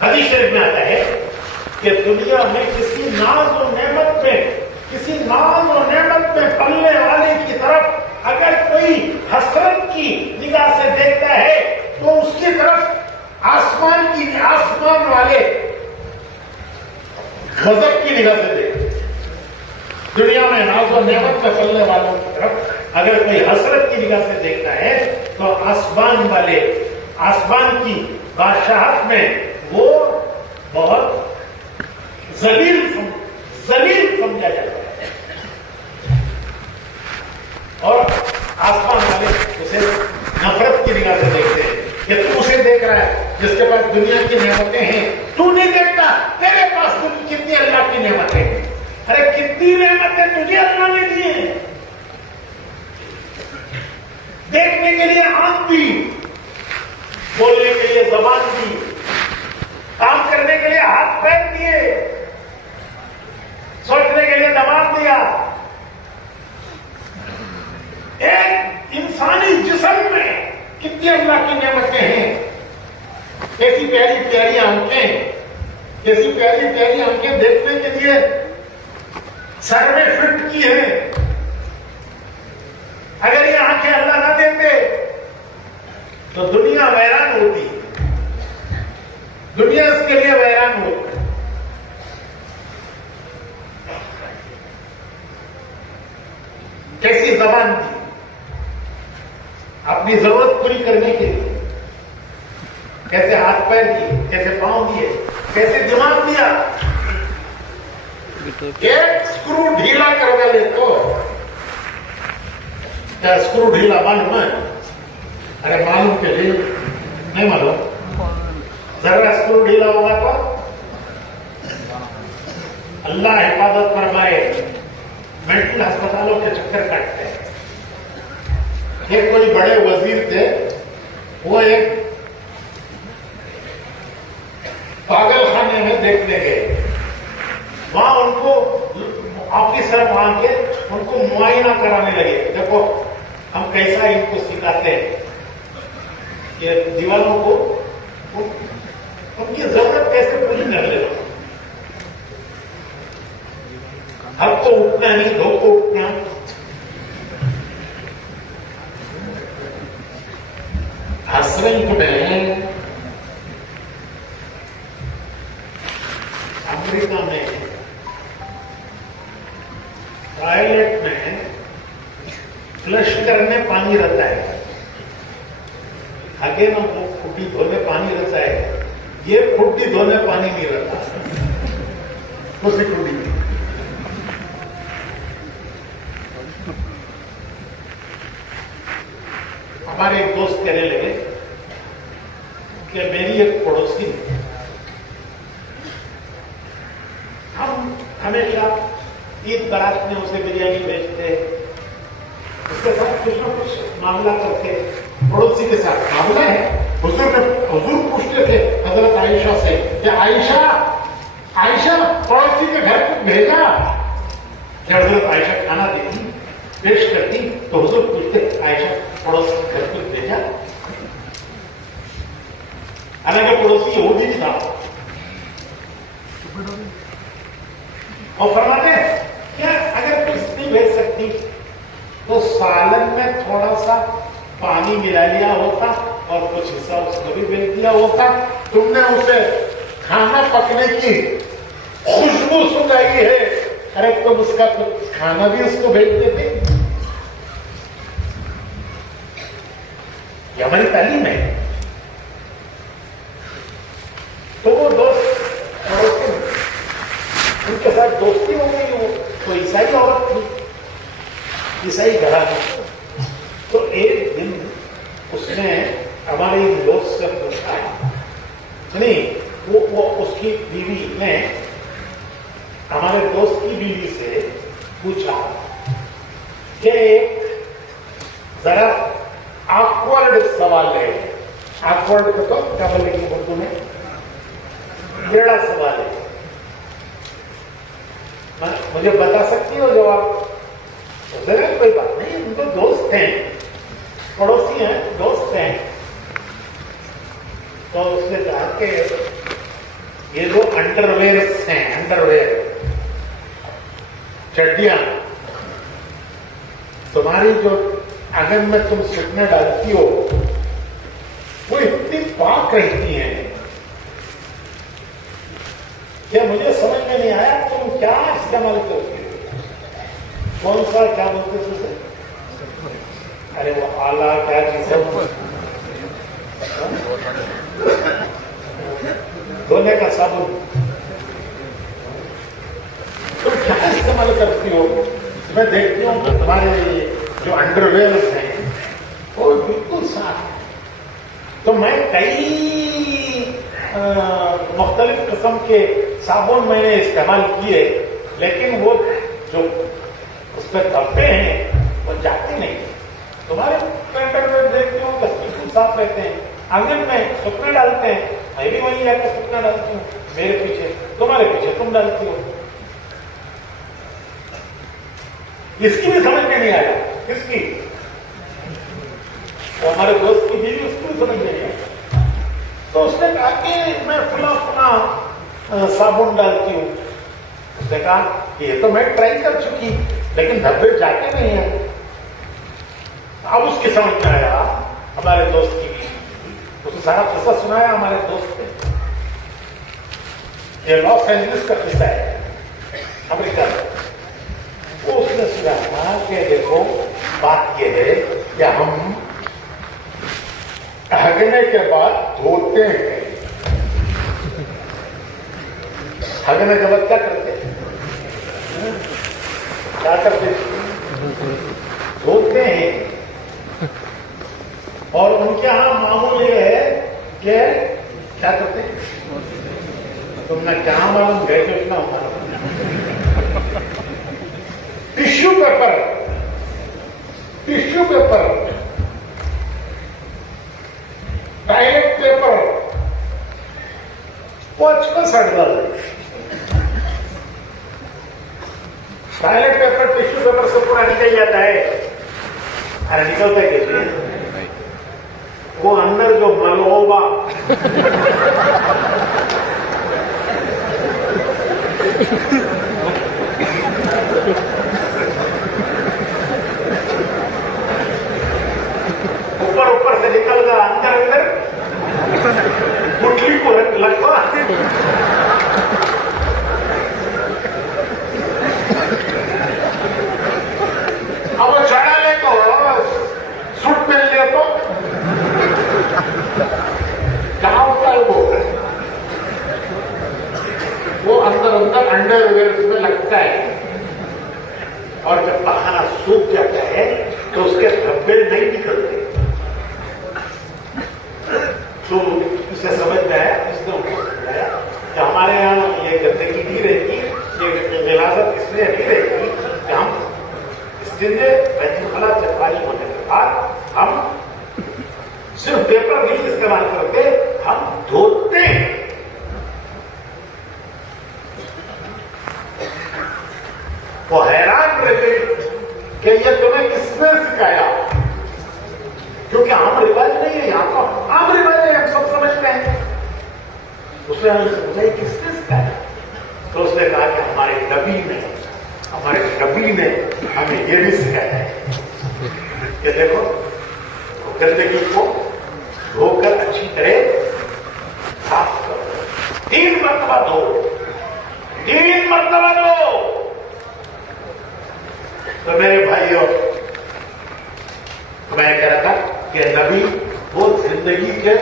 حدیث شریف میں آتا ہے کہ دنیا میں کسی ناز و نعمت میں پلنے والے کی طرف اگر کوئی حسرت کی نگاہ سے دیکھتا ہے تو اس کی طرف آسمان والے غضب کی نگاہ سے دیکھتے. دنیا میں ناز و نعمت میں پلنے والوں کی طرف اگر کوئی حسرت کی نگاہ سے دیکھتا ہے تو آسمان کی بادشاہت میں وہ بہت ذلیل سمجھا جاتا ہے. اور آسمان والے اسے نفرت کی نگاہ سے دیکھتے ہیں کہ تو اسے دیکھ رہا ہے جس کے پاس دنیا کی نعمتیں ہیں، تو نہیں دیکھتا تیرے پاس کتنی اللہ کی نعمتیں ہیں. ارے کتنی نعمتیں تجھے اللہ نے دی ہیں. دیکھنے کے لیے آنکھ دی، بولنے کے لیے زبان دی، کام کرنے کے لیے ہاتھ پیر دیے، سوچنے کے لیے دماغ دیا، اللہ کی نعمتیں ہیں. کیسی پیاری پیاری آنکھیں, کیسی پیاری پیاری آنکھیں دیکھنے کے لیے سر میں فٹ کی ہے. اگر یہ آنکھیں اللہ نہ دیتے تو دنیا ویران ہوتی, دنیا اس کے لیے ویران ہوتی. کیسی زبان دی اپنی ضرورت پوری کرنے کے لیے, کیسے ہاتھ پیر دیے, کیسے پاؤں دیے, کیسے دماغ دیا. ایک اسکرو ڈھیلا کر ڈالے تو کیا اسکرو ڈھیلا معلوم ہے؟ ارے معلوم کے لیے نہیں معلوم. ذرا اسکرو ڈھیلا ہوگا تو اللہ حفاظت فرمائے مینٹل ہسپتالوں کے چکر کاٹتے ہیں. ایک کوئی بڑے وزیر تھے, وہ ایک پاگل خانے میں دیکھنے گئے. وہاں ان کو آفیسر وہاں کے ان کو معائنہ کرانے لگے. دیکھو ہم کیسا ان کو سکھاتے ہیں کہ دیوانوں کو ان کی ضرورت کیسے پوری کر لے. اب تو اٹھنا نہیں, دو کو اٹھنا. حسرت میں امریکہ میں ٹوائلٹ میں فلش کرنے پانی رہتا ہے, آگے نا وہ کھٹی دھونے پانی رہتا ہے, یہ کھٹی دھونے پانی نہیں رہتا. اسی کھٹی میں ہمارے ایک دوست کہنے لگے کہ میری ایک پڑوسی, ہم ہمیشہ عید برات میں اسے بریانی بھیجتے, اس کے ساتھ کچھ نہ کچھ معاملہ کرتے. پڑوسی کے ساتھ معاملہ ہے. حضور پوچھتے تھے حضرت عائشہ سے کہ عائشہ پڑوسی کے گھر کو بھیجا. کہ حضرت عائشہ کھانا دیتی, پیش کرتی, تو حضور پوچھتے عائشہ پڑوسی کے گھر کو بھیجا. حالانکہ پڑوسی یہودی بھی تھا. اور فرماتے ہیں کیا اگر کچھ نہیں بھیج سکتی تو سالن میں تھوڑا سا پانی ملا لیا ہوتا اور کچھ حصہ اس کو بھی بھیج دیا ہوتا. تم نے اسے کھانا پکنے کی خوشبو سنائی ہے, ارے تم اس کا کھانا بھی اس کو بھیج دیتے. یہ ہماری تعلیم ہے. تو وہ دوست پڑوسی ان کے ساتھ دوستی ہو گئی. وہ تو عیسائی عورت تھی, عیسائی گھرانے. تو ایک دن اس نے ہمارے دوست سے پوچھا, نہیں وہ اس کی بیوی نے ہمارے دوست کی بیوی سے پوچھا کہ ایک ذرا آکورڈ سوال ہے. آکورڈ کو تو کیا بولے گی اردو میں, ٹیڑھا سوال ہے. مجھے بتا سکتی ہو جواب؟ کوئی بات نہیں, ان کو دوست ہیں, پڑوسی ہیں, دوست ہیں. تو اس نے کہا کہ یہ جو انڈر ویئرس ہیں, انڈر ویئر چڈیاں, تمہاری جو آنگن میں تم سکنے ڈالتی ہو وہ اتنی پاک رہتی ہیں کہ مجھے سمجھ میں نہیں آیا تم کیا استعمال کرتے ہو. کون سا کیا بولتے تھے اسے؟ ارے وہ آلہ کیا چیز ہے, دھونے کا صابن, تم کیا استعمال کرتی ہو؟ میں دیکھتی ہوں کہ تمہارے جو انڈر ویئرس ہیں وہ بالکل صاف ہے. تو میں کئی مختلف قسم کے صابن میں نے استعمال کیے, لیکن وہ جو اس پہ دھبے ہیں وہ جاتے نہیں. تمہارے پینٹر میں دیکھتی ہوں کہ بالکل صاف رہتے ہیں. آنگن میں سکنے ڈالتے ہیں, میں بھی وہیں جا کے سکنا ڈالتی ہوں, میرے پیچھے تمہارے پیچھے تم ڈالتی ہو. اس کی بھی سمجھ میں نہیں آیا. کس کی؟ تو ہمارے دوست کی بیوی اس کو سمجھ نہیں آئی، تو اس نے کہا کہ میں فلاں فلاں صابن ڈالتی ہوں. اس نے کہا یہ تو میں ٹرائی کر چکی لیکن دھبے جاتے نہیں ہیں. اب اس کی سمجھ میں آیا ہمارے دوست کی بیوی، اس نے سارا قصہ سنایا ہمارے دوست نے. یہ لاس اینجلس کا قصہ ہے امریکہ میں. وہ اس نے سنا کہ دیکھو بات یہ ہے کہ ہم ہگنے کے بعد دھوتے ہیں. ہگنے کے بعد کیا کرتے ہیں؟ کیا کرتے ہیں؟ دھوتے ہیں. اور ان کے یہاں معمول یہ ہے کہ کیا کرتے ہیں؟ تم نے کیا معلوم گئے تو اتنا ہوتا tissue paper, tissue paper, toilet paper وہ آج کل سڑ ڈال رہے. ٹوائلٹ پیپر ٹشو پیپر سے پورا نکل جاتا ہے. ارے نکلتا ہے کیسے؟ وہ اندر جو ملوبا اوپر سے نکل گا اندر گٹلی کو لگوا. اب وہ چڑھا لے تو سوٹ مل لے تو کہاں ہوتا ہے وہ اندر انڈر ویئر میں لگتا ہے. اور جب پخانا سوکھ جاتا ہے تو اس کے دھبے نہیں نکلتے. تو اسے سمجھ میں آیا، اس نے بتایا کہ ہمارے یہاں یہ گندگی نہیں رہتی، یہ غلاظت اس لیے نہیں رہتی کہ ہم اس دن بیت الخلا سے خالی ہونے کے بعد ہم صرف پیپر نہیں استعمال کرتے، ہم دھوتے ہیں. وہ حیران رہتے کہ یہ تمہیں کس نے سکھایا، کیونکہ عام رواج نہیں ہے یہاں کا. عام رواج ہے، ہم سب سمجھتے ہیں. اس نے ہمیں سے پوچھا یہ کس نے سکھایا؟ تو اس نے کہا کہ ہمارے نبی نے ہمیں یہ بھی سکھایا ہے کہ دیکھو گندگی کو دھو کر اچھی طرح صاف کرو. 3 مرتبہ دھو، 3 مرتبہ دھو. تو میرے بھائیوں میں کہہ رہا تھا کہ نبی وہ زندگی کے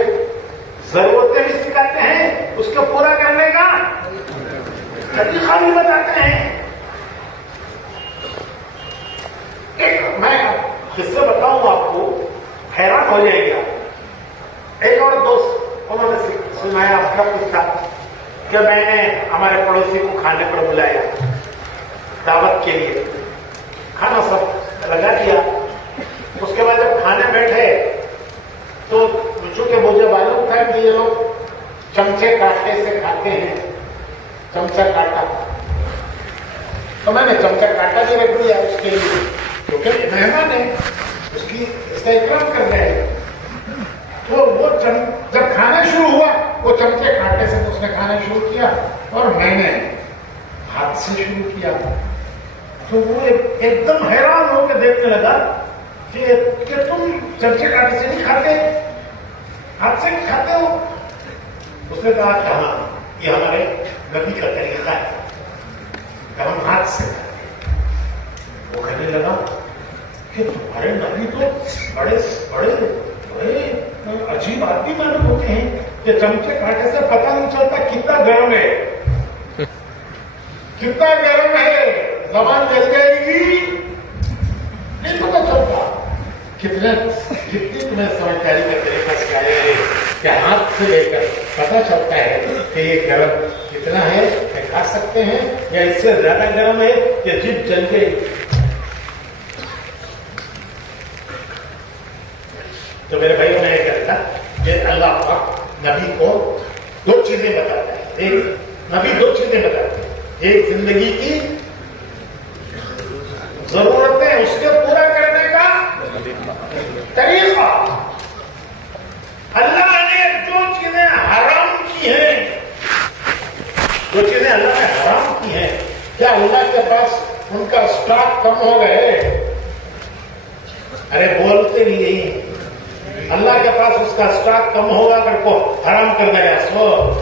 ضرورتیں بھی سکھاتے ہیں، اس کو پورا کرنے کا طریقہ بھی بتاتے ہیں. ایک میں قصہ بتاؤں آپ کو، حیران ہو جائے گا. ایک اور دوست انہوں نے سنایا اپنا قصہ کہ میں نے ہمارے پڑوسی کو کھانے پر بلایا دعوت کے لیے. کھانا سب لگا دیا. اس کے بعد جب کھانے بیٹھے تو چونکہ مجھے معلوم تھا کہ یہ لوگ چمچے کاٹے سے کھاتے ہیں، چمچہ کاٹا، تو میں نے چمچہ کاٹا بھی رکھ دیا اس کے لیے، کیونکہ مہمان ہے اس کا اکرام کر رہے ہیں. تو وہ جب کھانا شروع ہوا وہ چمچے کاٹے سے اس نے کھانا شروع کیا اور میں نے ہاتھ سے شروع کیا. تو وہ ایک دم حیران ہو کے دیکھنے لگا کہ تم چمچے کاٹے سے نہیں کھاتے، ہاتھ سے کھاتے ہو. اس نے کہا کہ ہاں یہ ہمارے نبی کا طریقہ ہے کہ ہم ہاتھ سے کھاتے ہیں. وہ کہنے لگا کہ تمہارے نبی تو بڑے بڑے بڑے عجیب آدمی معلوم ہوتے ہیں کہ چمچے کاٹے سے پتہ نہیں چلتا کتنا گرم ہے، کتنا گرم ہے، زبان جل جائے گی، نہیں پتہ چلتا. کتنی تمہیں سمجھداری کا طریقہ سکھایا ہے کہ ہاتھ سے لے کر پتہ چلتا ہے کہ یہ گرم کتنا ہے کہ کھا سکتے ہیں یا اس سے زیادہ گرم ہے کہ جب جل گئی. تو میرے بھائیوں میں یہ کہتا کہ اللہ پاک نبی کو 2 چیزیں بتاتا ہے. نبی 2 چیزیں بتاتے ہیں، ایک زندگی کی ضرورتیں اس کے پورا کرنے کا طریقہ اللہ نے جو چیزیں حرام کی ہیں، جو چیزیں اللہ نے حرام کی ہیں، کیا اللہ کے پاس ان کا اسٹاک کم ہو گئے؟ ارے بولتے نہیں، اللہ کے پاس اس کا اسٹاک کم ہوگا اگر کو حرام کر دیا سو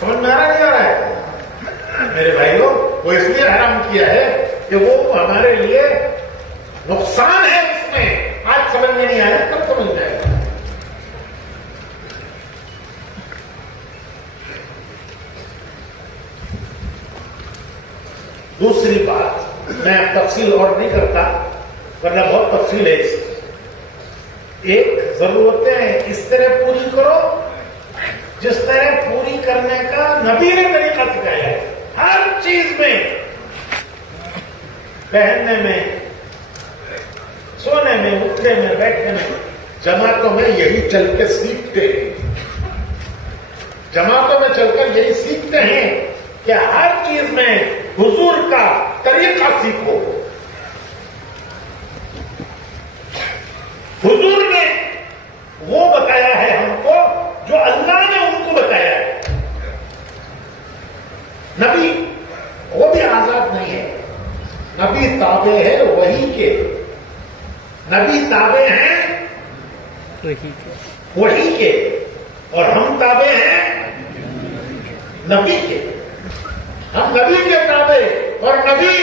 سمجھ میں آ رہا نہیں آ رہا ہے میرے بھائیوں؟ وہ اس لیے حرام کیا ہے کہ وہ ہمارے لیے نقصان ہے، اس میں آج سمجھ میں نہیں آیا کب سمجھ میں آئے گا؟ دوسری بات میں تفصیل اور نہیں کرتا ورنہ بہت تفصیل ہے اس کی۔ ایک ضرورتیں اس طرح پوری کرو جس طرح پوری کرنے کا نبی نے طریقہ سکھایا ہے، ہر چیز میں، پہننے میں، سونے میں، اٹھنے میں، بیٹھنے میں۔ جماعتوں میں یہی چل کے سیکھتے ہیں، جماعتوں میں چل کر یہی سیکھتے ہیں کہ ہر چیز میں حضور کا طریقہ سیکھو۔ حضور نے وہ بتایا ہے ہم کو جو اللہ نے ان کو بتایا ہے۔ نبی وہ بھی آزاد نہیں ہے، نبی تابع ہے وہی کے، نبی تابع ہیں وہی کے، اور ہم تابع ہیں نبی کے۔ ہم نبی کے تابع اور نبی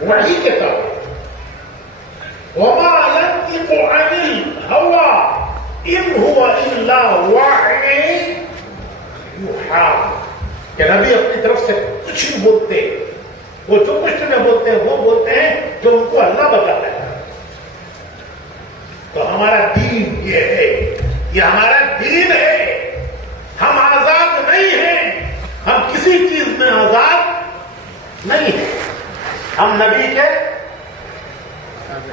وحی کے تابع۔ وَمَا يَنطِقُ عَنِ الْهَوَىٰ إِنْ هُوَ إِلَّا وَحْيٌ يُوحَىٰ کہ نبی اپنی طرف سے کچھ نہیں بولتے، وہ جو کچھ نہیں بولتے ہیں وہ بولتے ہیں جو ان کو اللہ بتاتا ہے۔ تو ہمارا دین یہ ہے، یہ ہمارا دین ہے، ہم آزاد نہیں ہیں، ہم کسی چیز میں آزاد نہیں ہیں، ہم نبی کے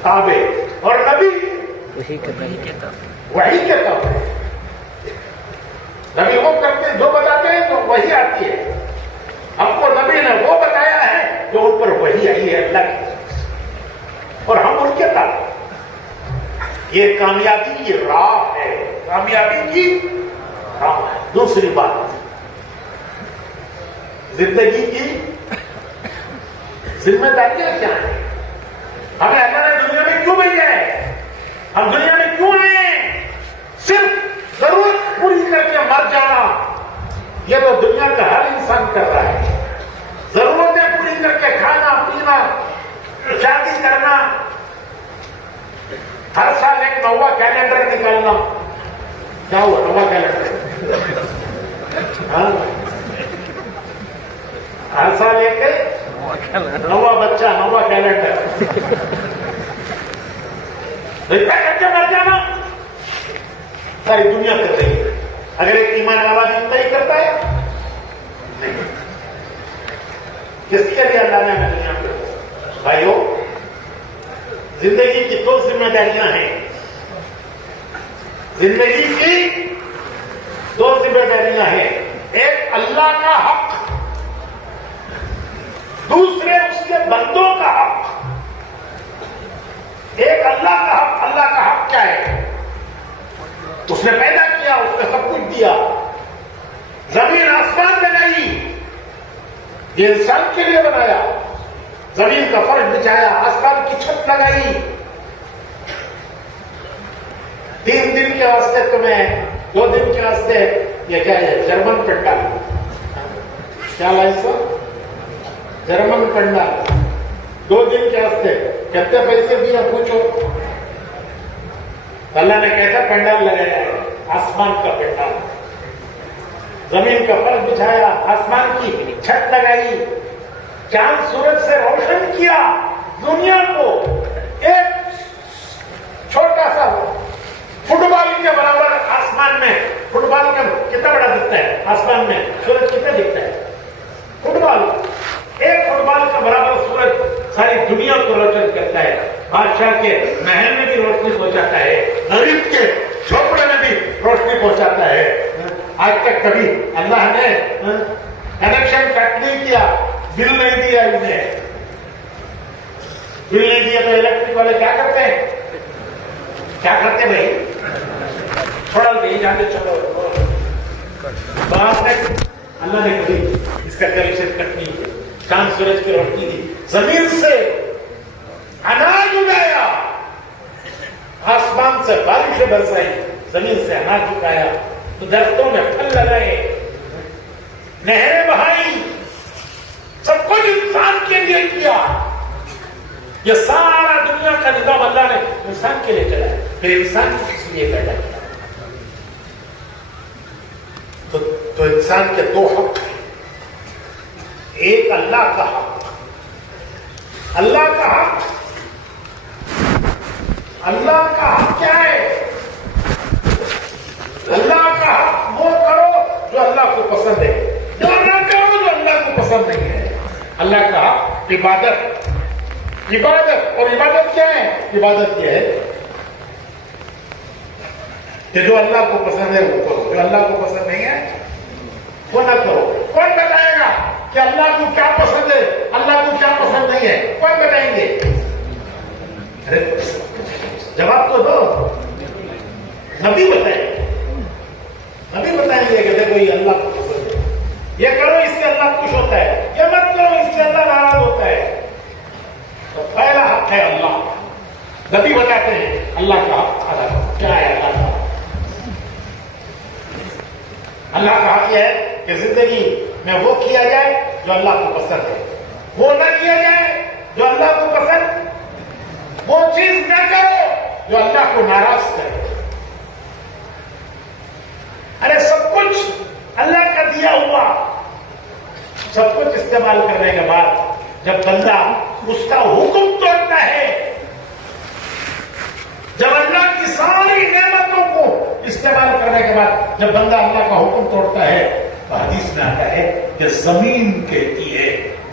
تابع اور نبی وہی کے تابع۔ نبی وہ کرتے جو بتاتے ہیں تو وہی آتی ہے، ہم کو نبی نے وہ بتایا ہے جو ان پر وہی آئی ہے اللہ کی طرف سے، اور ہم ان کے تابع۔ یہ کامیابی کی راہ ہے، کامیابی کی راہ ہے۔ دوسری بات، زندگی کی ذمہ داریاں کیا ہیں؟ ہمیں اللہ نے دنیا میں کیوں بھیجا ہے؟ ہم دنیا میں کیوں آئے ہیں؟ صرف ضرورت پوری کر کے مر جانا، یہ تو دنیا کا ہر انسان کر رہا ہے۔ ضرورتیں پوری کر کے کھانا پینا، شادی کرنا، ہر سال ایک نوا کیلنڈر نکالنا۔ کیا ہوا نوا کیلنڈر؟ ہر سال ایک نوا بچہ، نوا کیلنڈر، کر کے مر جانا ساری دنیا کر رہی ہے۔ اگر ایک ایمان والا بھی اتنا ہی کرتا ہے نہیں، کس کے لیے اللہ نے ہمیں دنیا میں؟ بھائیو، زندگی کی دو ذمہ داریاں ہیں، زندگی کی دو ذمہ داریاں ہیں، ایک اللہ کا حق، دوسرے اس کے بندوں کا حق۔ ایک اللہ کا حق، اللہ کا حق کیا ہے؟ اس نے پیدا کیا، اس نے سب کچھ دیا، زمین آسمان بنائی، یہ انسان کے لیے بنایا، زمین کا فرش بچھایا، آسمان کی چھت لگائی، 3 دن کے واسطے تمہیں، 2 دن کے واسطے یہ کیا ہے جرمن پنڈال، کیا لائے سر؟ جرمن پنڈال 2 دن کے واسطے کتنے پیسے دیا پوچھو؟ اللہ نے کیسا پنڈال لگایا ہے؟ آسمان کا پنڈال، زمین کا فرش بچھایا، آسمان کی چھت لگائی، چاند سورج سے روشن کیا دنیا کو، ایک چھوٹا سا فٹ بال کے برابر آسمان میں، فٹ بال کا کتنا بڑا دکھتا ہے آسمان میں، سورج کتنا دکھتا ہے؟ فٹ بال، ایک فٹ بال کا برابر سورج ساری دنیا کو روشن کرتا ہے، بادشاہ کے محل میں بھی روشنی پہنچاتا ہے، غریب کے جھوپڑے میں بھی روشنی پہنچاتا ہے۔ آج تک کبھی اللہ نے کنیکشن کٹ نہیں کیا، بل نہیں دیا انہیں، بل نہیں دیا تو الیکٹرک والے کیا کرتے ہیں؟ کیا کرتے بھائی؟ چھوڑا دیں جاتے چلو بات ہے اللہ نے کبھی اس کا کنیکشن کٹ نہیں کیا. چاند سورج کی روشنی دی, زمین سے اناج اگایا, آسمان سے بارشیں برسائی, زمین سے اناج اگایا, تو درختوں میں پھل لگائے, نہریں بہائی, سب کچھ انسان کے لیے کیا. یہ سارا دنیا کا نظام اللہ نے انسان کے لیے چلایا. پھر انسان کو کس لیے پیدا کیا؟ تو انسان کے دو حق ہیں. ایک اللہ کا حق, اللہ کا حق, اللہ کا حق کیا ہے؟ اللہ کا حق وہ کرو جو اللہ کو پسند ہے, جو نہ کرو جو اللہ کو پسند نہیں ہے. اللہ کا حق عبادت, عبادت, اور عبادت کیا ہے؟ عبادت یہ ہے کہ جو اللہ کو پسند ہے وہ کرو, جو اللہ کو پسند نہیں ہے وہ نہ کرو. کون بتائے گا کہ اللہ کو کیا پسند ہے, اللہ کو کیا پسند نہیں ہے؟ کون بتائیں گے؟ جواب تو دو. نبی بتائیں گے, نبی بتائیں گے کہ دیکھو یہ اللہ کو پسند ہے, یہ کرو اس سے اللہ خوش ہوتا ہے, یہ مت کرو اس سے اللہ ناراض ہوتا ہے. تو پہلا حق ہے اللہ. نبی بتاتے ہیں اللہ کا حق ادا کرو. کیا ہے اللہ کا حق؟ اللہ کا حق یہ ہے کہ زندگی میں وہ کیا جائے جو اللہ کو پسند ہے, وہ نہ کیا جائے جو اللہ کو پسند, وہ چیز نہ کرو جو اللہ کو ناراض کرے. ارے سب کچھ اللہ کا دیا ہوا, سب کچھ استعمال کرنے کے بعد جب بندہ اس کا حکم توڑتا ہے, جب اللہ کی ساری نعمتوں کو استعمال کرنے کے بعد جب بندہ اللہ کا حکم توڑتا ہے, تو حدیث میں آتا ہے کہ زمین کہتی ہے,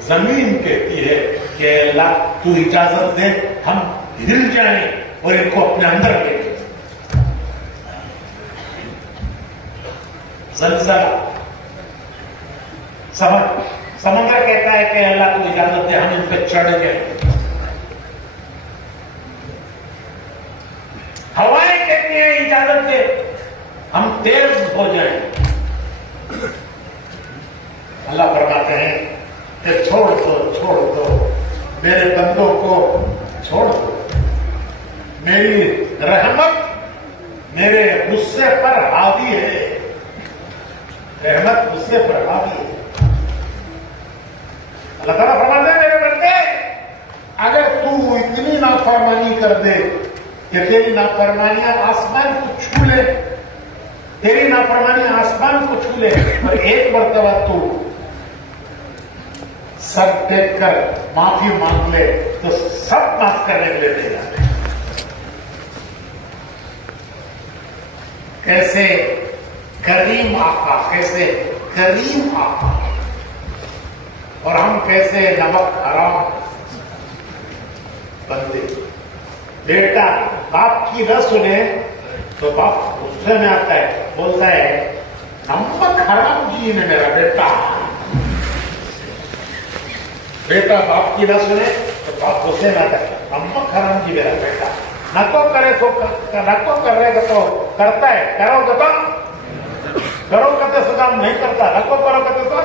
زمین کہتی ہے کہ اللہ تو اجازت دے ہم ہل جائیں اور ان کو اپنے اندر لے لیں. زلزلہ, سمندر کہتا ہے کہ اللہ کو اجازت دے ہم ان پہ چڑھ گئے. ہوائیں کہتی ہیں اجازت دے ہم تیز ہو جائیں. اللہ فرماتے ہیں کہ چھوڑ دو میرے بندوں کو چھوڑ دو, میری رحمت میرے غصے پر حاوی ہے, رحمت غصے پر حاوی ہے. اللہ تعالیٰ فرماتے ہیں میرے بندے اگر تو اتنی نافرمانی کر دے کہ تیری نافرمانیاں آسمان کو چھو لے, تیری نافرمانیاں آسمان کو چھو لے, اور ایک مرتبہ تو سر دیکھ کر معافی مانگ لے تو سب معاف کرنے کے لیے دے جاتے. کیسے کریم آقا, کیسے کریم آقا, اور ہم کیسے نمک حرام بندے. بیٹا باپ کی نہ سنے تو باپ غصے میں آتا ہے, بولتا ہے نمک حرام جی نے میرا بیٹا. بیٹا باپ کی نہ سنے تو باپ غصے میں آتا ہے, نمک حرام جی میرا بیٹا. نہ تو کرے تو نہ تو کر رہے گا تو کرتا ہے, کرو گا تو کرو کرتے سزا نہیں کرتا, نہ تو کرو کرتے تو.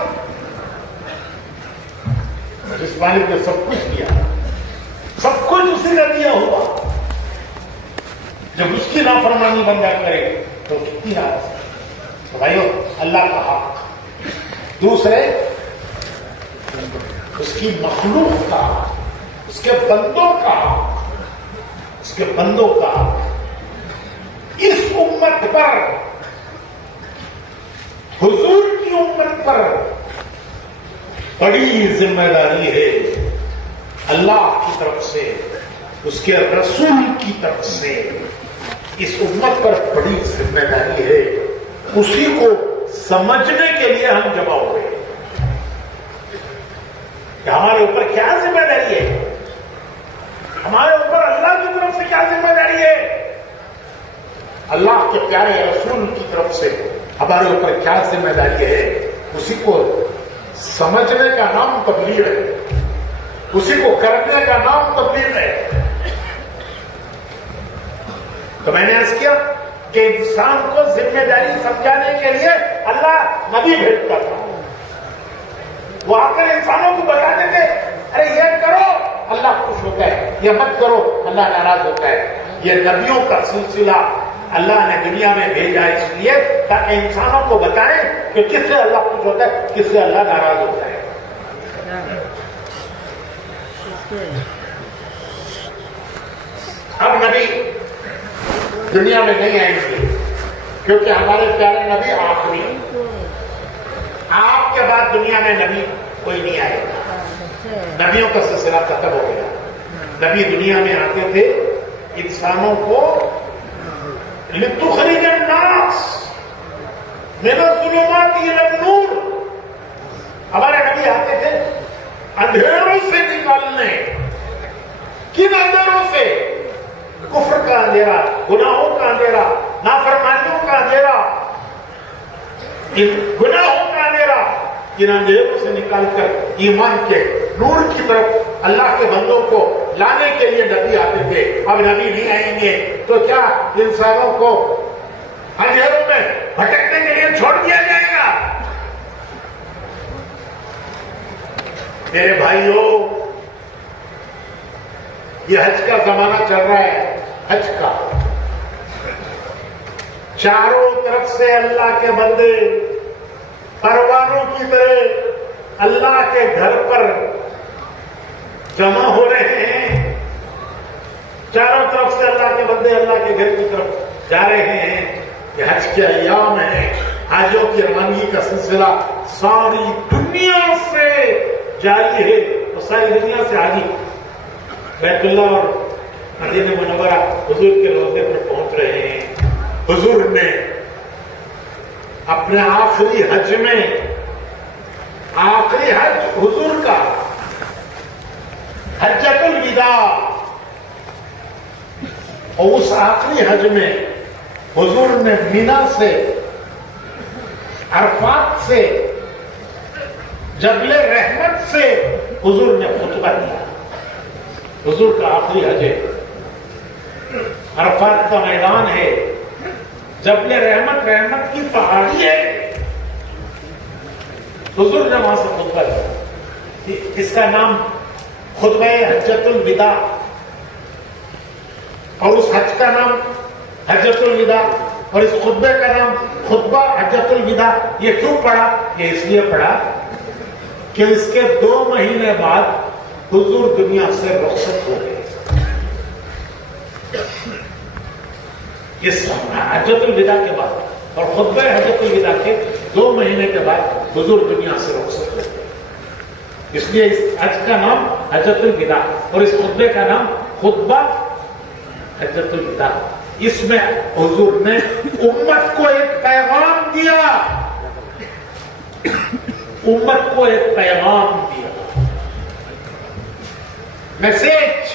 جس مالک نے سب کچھ کیا, سب کچھ اسی نے دیا ہوا, جب اس کی نافرمانی بندہ کرے تو کتنی ناراض ہے. تو بھائیو اللہ کا حق, دوسرے اس کی مخلوق کا, اس کے بندوں کا, اس کے بندوں کا اس امت پر, حضور کی امت پر بڑی ذمہ داری ہے. اللہ کی طرف سے, اس کے رسول کی طرف سے اس امت پر بڑی ذمہ داری ہے. اسی کو سمجھنے کے لیے ہم جمع ہوئے کہ ہمارے اوپر کیا ذمہ داری ہے, ہمارے اوپر اللہ کی طرف سے کیا ذمہ داری ہے, اللہ کے پیارے رسول کی طرف سے ہمارے اوپر کیا ذمہ داری ہے. اسی کو سمجھنے کا نام تبلیغ ہے. اسی کو کرنے کا نام تبلیغ ہے. تو میں نے عرض کیا کہ انسان کو ذمہ داری سمجھانے کے لیے اللہ نبی بھیجتا تھا. وہ آ کر انسانوں کو بتاتے تھے ارے یہ کرو اللہ خوش ہوتا ہے, یہ مت کرو اللہ ناراض ہوتا ہے. یہ نبیوں کا سلسلہ اللہ نے دنیا میں بھیجا اس لیے تاکہ انسانوں کو بتائیں کہ کس سے اللہ خوش ہوتا ہے, کس سے اللہ ناراض ہوتا ہے. اب نبی دنیا میں نہیں آئیں گے کیونکہ ہمارے پیارے نبی آخری, آپ کے بعد دنیا میں نبی کوئی نہیں آئے گا. نبیوں کا سلسلہ ختم ہو گیا. نبی دنیا میں آتے تھے انسانوں کو لتخرج الناس من الظلمات الى النور. ہمارے نبی آتے تھے اندھیروں سے نکالنے. کن اندھیروں سے؟ کفر کا اندھیرا, گناہوں کا اندھیرا, نافرمانیوں کا اندھیرا, گناہوں کا اندھیرا. ان اندھیروں سے نکال کر ایمان کے نور کی طرف اللہ کے بندوں کو لانے کے لیے نبی آتے تھے. اب نبی نہیں آئیں گے تو کیا انسانوں کو اندھیروں میں بھٹکنے کے لیے چھوڑ دیا جائے گا؟ میرے بھائیوں, یہ حج کا زمانہ چل رہا ہے. حج کا چاروں طرف سے اللہ کے بندے پروانوں کی طرح اللہ کے گھر پر جمع ہو رہے ہیں. چاروں طرف سے اللہ کے بندے اللہ کے گھر کی طرف جا رہے ہیں. یہ حج کے ایام ہیں. حاجیوں کی روانگی کا سلسلہ ساری دنیا سے جاری ہے. اور ساری دنیا سے حاجی بیت اللہ اور مدینہ منورہ حضور کے روضے پر پہنچ رہے ہیں. حضور نے اپنے آخری حج میں, آخری حج حضور کا حجۃ الوداع, اور اس آخری حج میں حضور نے مینا سے, عرفات سے, جبل رحمت سے حضور نے خطبہ دیا. حضور کا آخری حج ہے. عرفات کا میدان ہے, جبل رحمت, رحمت کی پہاڑی ہے. حضور نے وہاں سے خطبہ دیا. اس کا نام خطبہ حجۃ الوداع, اور اس حج کا نام حجۃ الوداع, اور اس خطبے کا نام خطبہ حجۃ الوداع. یہ کیوں پڑھا؟ یہ اس لیے پڑھا کہ اس کے 2 مہینے بعد حضور دنیا سے رخصت ہو گئے. اس حجۃ الوداع کے بعد اور خطبہ حجۃ الوداع کے 2 مہینے کے بعد حضور دنیا سے رخصت ہو گئے. اس لیے اس حج کا نام حجۃ الوداع اور اس خطبے کا نام خطبہ حجۃ الوداع. اس میں حضور نے امت کو ایک پیغام دیا, امت کو ایک پیغام دیا. میسج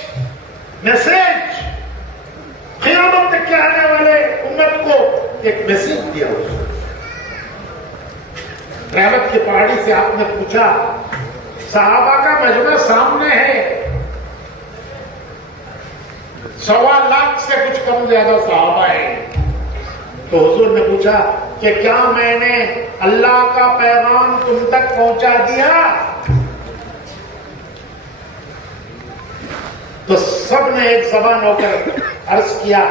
قیامت تک کے آنے والے امت کو ایک میسج دیا. رحمت کی پہاڑی سے آپ نے پوچھا, صحابہ کا مجمع سامنے ہے, 1.25 لاکھ سے کچھ کم زیادہ صحابہ ہیں. تو حضور نے پوچھا کہ کیا میں نے اللہ کا پیغام تم تک پہنچا دیا؟ تو سب نے ایک زبان ہو کر عرض کیا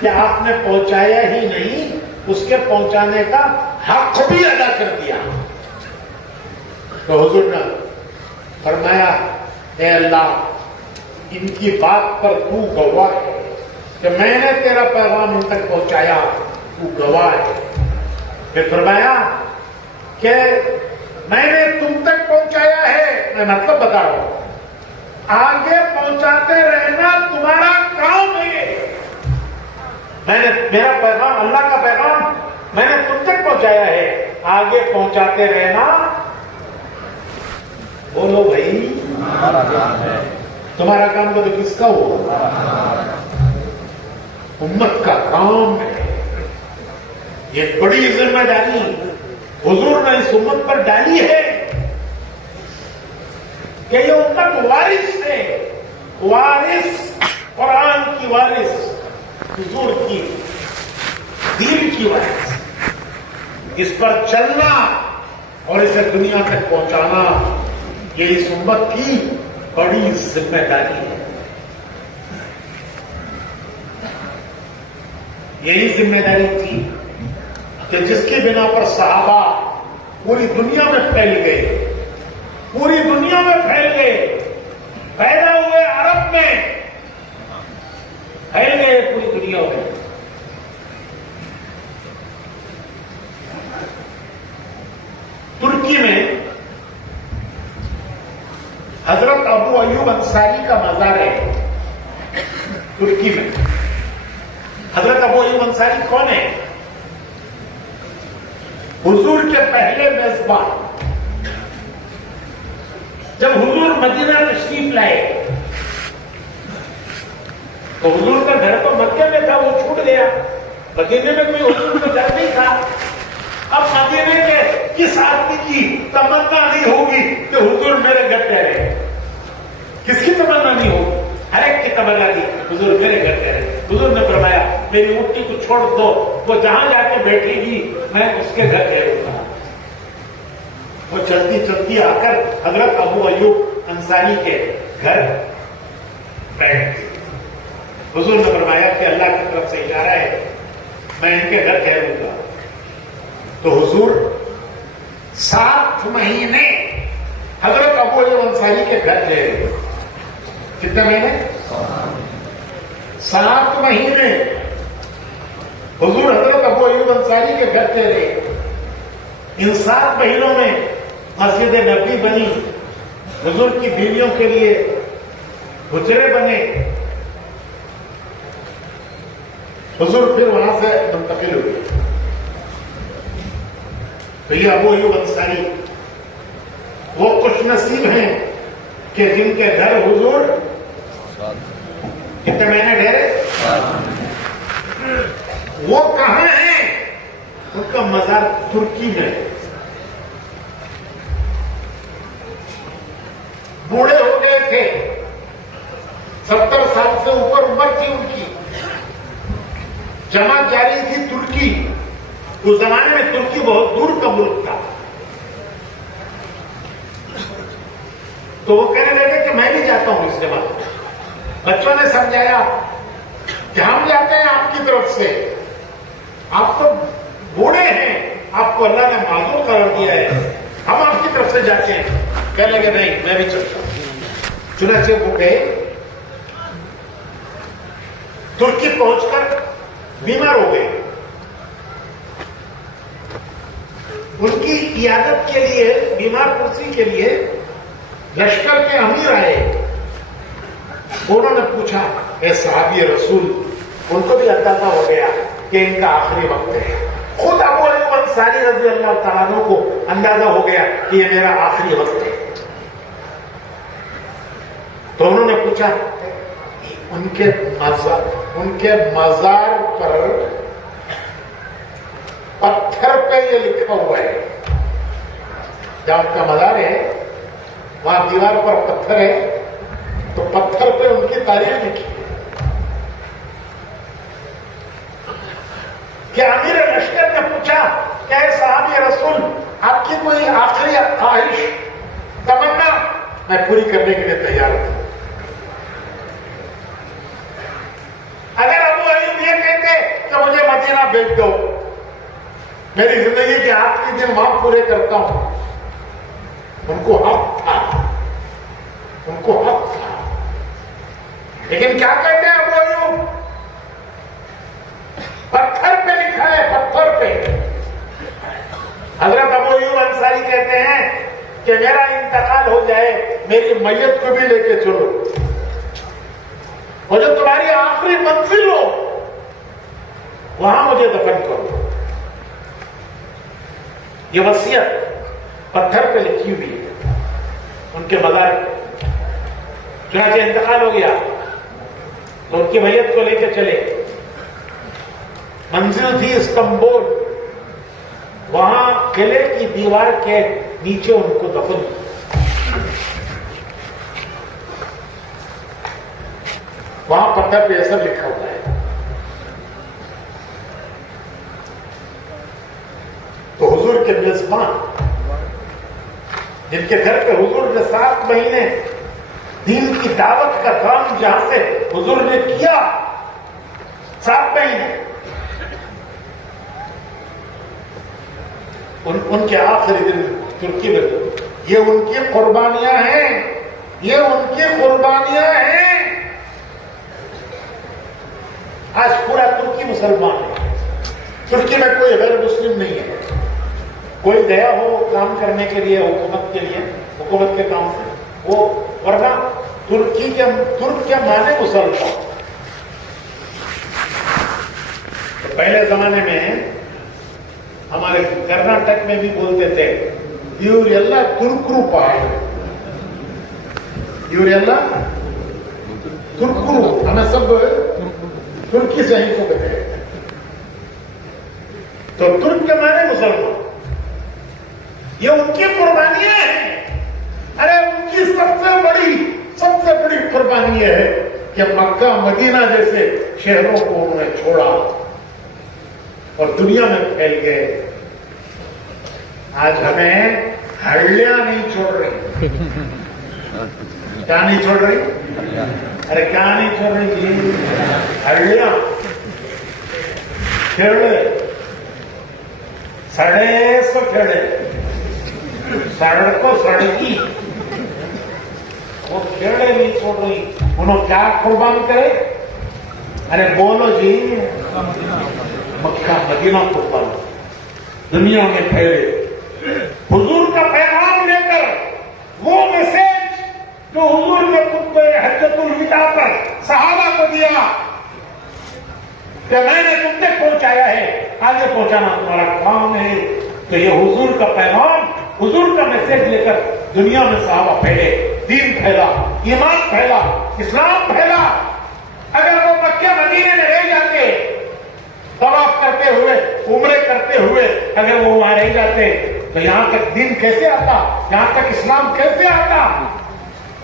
کہ آپ نے پہنچایا ہی نہیں, اس کے پہنچانے کا حق بھی ادا کر دیا. تو حضور نے فرمایا اے اللہ, ان کی بات پر تو گواہ ہے کہ میں نے تیرا پیغام ان تک پہنچایا, تو گواہ ہے. پھر فرمایا کہ میں نے تم تک پہنچایا ہے, میں مطلب بتا رہا ہوں, آگے پہنچاتے رہنا تمہارا کام ہے. میں نے میرا پیغام, اللہ کا پیغام میں نے تم تک پہنچایا ہے, آگے پہنچاتے رہنا. بولو بھائی, تمہارا کام تو کس کا ہوا؟ امت کا کام ہے. یہ بڑی ذمہ داری حضور نے اس امت پر ڈالی ہے. کہ یہ امت وارث ہے، وارث، قرآن کی وارث، حضور کی دین کی وارث، اس پر چلنا اور اسے دنیا تک پہنچانا یہ اس امت کی بڑی ذمہ داری ہے۔ یہی ذمہ داری تھی کہ جس کی بنا پر صحابہ پوری دنیا میں پھیل گئے، پوری دنیا میں پھیل گئے، پیدا ہوئے عرب میں، پھیل گئے پوری دنیا میں۔ ترکی میں حضرت ابو ایوب انصاری کا مزار ہے۔ ترکی میں حضرت ابو ایوب انصاری کون ہے؟ حضور کے پہلے میزبان۔ جب حضور مدینہ تشریف لائے تو حضور کا گھر تو مکے میں تھا، وہ چھوٹ گیا، مدینے میں کوئی حضور کا گھر نہیں تھا۔ اب مدینے کے کس آدمی کی تمنا نہیں ہوگی کہ حضور میرے گھر ٹھہرے؟ کس کی تمنا نہیں ہوگی؟ ہر ایک کی تمنا دی حضور میرے گھر ٹھہرے۔ حضور نے فرمایا میری اونٹنی کو چھوڑ دو، وہ جہاں جا کے بیٹھے گی میں اس کے گھر ٹھہروں گا۔ وہ چلتی چلتی آ کر حضرت ابو ایوب انصاری کے گھر بیٹھ گئی۔ حضور نے فرمایا کہ اللہ کی طرف سے اشارہ ہے، میں ان کے گھر ٹھہروں گا۔ تو حضور 7 مہینے حضرت ابو ایوب انصاری کے گھر ٹھہرے۔ کتنے مہینے؟ 7 مہینے حضور حضرت ابو ایوب انصاری کے گھر ٹھہرے۔ ان 7 مہینوں میں مسجد نبوی بنی، حضور کی بیویوں کے لیے حجرے بنے، حضور پھر وہاں سے منتقل ہوئے۔ تو یہ ابو ایوب انصاری وہ خوش نصیب ہیں کہ جن کے گھر حضور کتنے مہینے ٹھہرے؟ وہ کہاں ہیں؟ ان کا مزار ترکی میں۔ بوڑھے ہو گئے تھے، 70 سال سے اوپر عمر تھی ان کی، جماعت جاری تھی ترکی۔ اس زمانے میں ترکی بہت دور کا ملک تھا، تو وہ کہنے لگے کہ میں بھی جاتا ہوں اس جماعت۔ بچوں نے سمجھایا کہ ہم جاتے ہیں آپ کی طرف سے، آپ تو بوڑھے ہیں، آپ کو اللہ نے معذور قرار دیا ہے، ہم آپ کی طرف سے جاتے ہیں۔ کہنے لگے نہیں میں بھی چلتا ہوں۔ چنانچہ وہ گئے، ترکی پہنچ کر بیمار ہو گئے۔ ان کی عیادت کے لیے، بیمار پرسی کے لیے لشکر کے امیر آئے۔ انہوں نے پوچھا اے صحابی رسول، ان کو بھی اندازہ ہو گیا کہ ان کا آخری وقت ہے۔ خود ابو ایوب انصاری رضی اللہ تعالیٰ عنہ کو اندازہ ہو گیا کہ یہ میرا آخری وقت ہے۔ تو انہوں نے پوچھا ان کے مزار پر پتھر پہ یہ لکھا ہوا ہے، جہاں ان کا مزار ہے وہاں دیوار پر پتھر ہے، تو پتھر پہ ان کی تاریخ لکھی ہے کہ امیر لشکر نے پوچھا کہ اے صحابی رسول، آپ کی کوئی آخری خواہش، تمنا؟ میں پوری کرنے کے لیے تیار ہوں۔ اگر ابو ایوب یہ کہتے کہ مجھے مدینہ بھیج دو، میری زندگی کے آخری دن وہاں پورے کرتا ہوں، ان کو حق تھا، ان کو حق تھا۔ لیکن کیا کہتے ہیں ابو ایوب؟ پتھر پہ لکھا ہے، پتھر پہ۔ حضرت ابو ایوب انصاری کہتے ہیں کہ میرا انتقال ہو جائے، میری میت کو بھی لے کے چلو، اور جو تمہاری آخری منزل ہو وہاں مجھے دفن کرو۔ یہ وصیت پتھر پہ لکھی ہوئی ہے ان کے مزار پہ۔ چنانچہ انتقال ہو گیا تو ان کی میت کو لے کے چلے، منزل تھی استنبول، وہاں قلعے کی دیوار کے نیچے ان کو دفن۔ وہاں پتھر پہ ایسا لکھا ہوا ہے. تو حضور کے میزبان جن کے گھر پہ حضور نے 7 مہینے دین کی دعوت کا کام جہاں سے حضور نے کیا 7 مہینے, ان کے آخری دن ترکی میں, یہ ان کی قربانیاں ہیں, یہ ان کی قربانیاں ہیں. آج پورا ترکی مسلمان ہے, ترکی میں کوئی غیر مسلم نہیں ہے. کوئی گیا ہو کام کرنے کے لیے حکومت کے لیے, حکومت کے کام سے, وہ ورنہ ترک کے معنی مسلمان. پہلے زمانے میں ہمارے کرناٹک میں بھی بولتے تھے ಇವರೆಲ್ಲ ತುರ್ಕರು ಪಾಯ, ಇವರೆಲ್ಲ ತುರ್ಕರು, ہمیں سب ترکی سے ہی کو کہتے ہیں. تو ترک کے معنی مسلمان, یہ ان کی قربانیاں ہیں. ارے ان کی سب سے بڑی قربانی یہ ہے کہ مکہ مدینہ جیسے شہروں کو انہوں نے چھوڑا اور دنیا میں پھیل گئے. آج ہمیں ہڑیاں نہیں چھوڑ رہی. کیا نہیں چھوڑ رہی؟ ارے کیا نہیں چھوڑ رہی جی؟ ہڑیاں, کھیڑے, سڑے سو کھیڑے, سڑکوں سڑکی, وہ کھیڑے نہیں چھوڑ رہی. انہوں کیا قربان کرے؟ ارے بولو جی, مکہ مدینہ قربان, دنیا میں پھیلے. حضور کا پیغام لے کر, وہ میسج جو حضور نے خطبہ حجۃ الوداع پر صحابہ کو دیا کہ میں نے تم تک پہنچایا ہے, آگے پہنچانا تمہارا کام ہے. تو یہ حضور کا پیغام, حضور کا میسج لے کر دنیا میں صحابہ پھیلے, دین پھیلا, ایمان پھیلا, اسلام پھیلا. اگر وہ مکہ مدینے میں رہ جاتے, طواف کرتے ہوئے, عمرے کرتے ہوئے, اگر وہ وہاں رہ جاتے تو یہاں تک دین کیسے آتا, یہاں تک اسلام کیسے آتا؟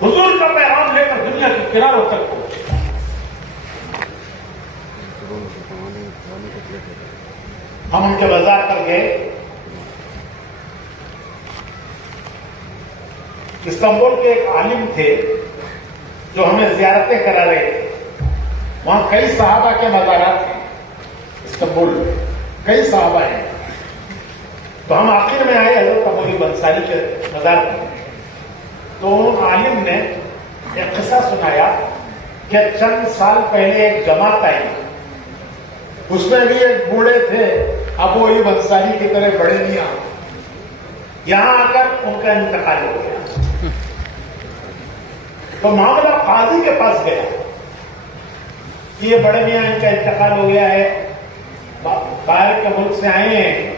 حضور کا پیغام لے کر دنیا کے کناروں تک پہنچے. ہم ان کے بازار پر گئے. استنبول کے ایک عالم تھے جو ہمیں زیارتیں کرا رہے تھے. وہاں کئی صحابہ کے مزارات ہیں, استنبول میں کئی صحابہ ہیں. تو ہم آخر میں آئے حضرت ابو ایوب انصاری کے مزار پر. تو عالم نے ایک قصہ سنایا کہ چند سال پہلے ایک جماعت آئی, اس میں بھی ایک بوڑھے تھے ابو ایوب انصاری کی طرح بڑے میاں, یہاں آ کر ان کا انتقال ہو گیا. تو معاملہ قاضی کے پاس گیا کہ یہ بڑے میاں ان کا انتقال ہو گیا ہے, باہر کے ملک سے آئے ہیں,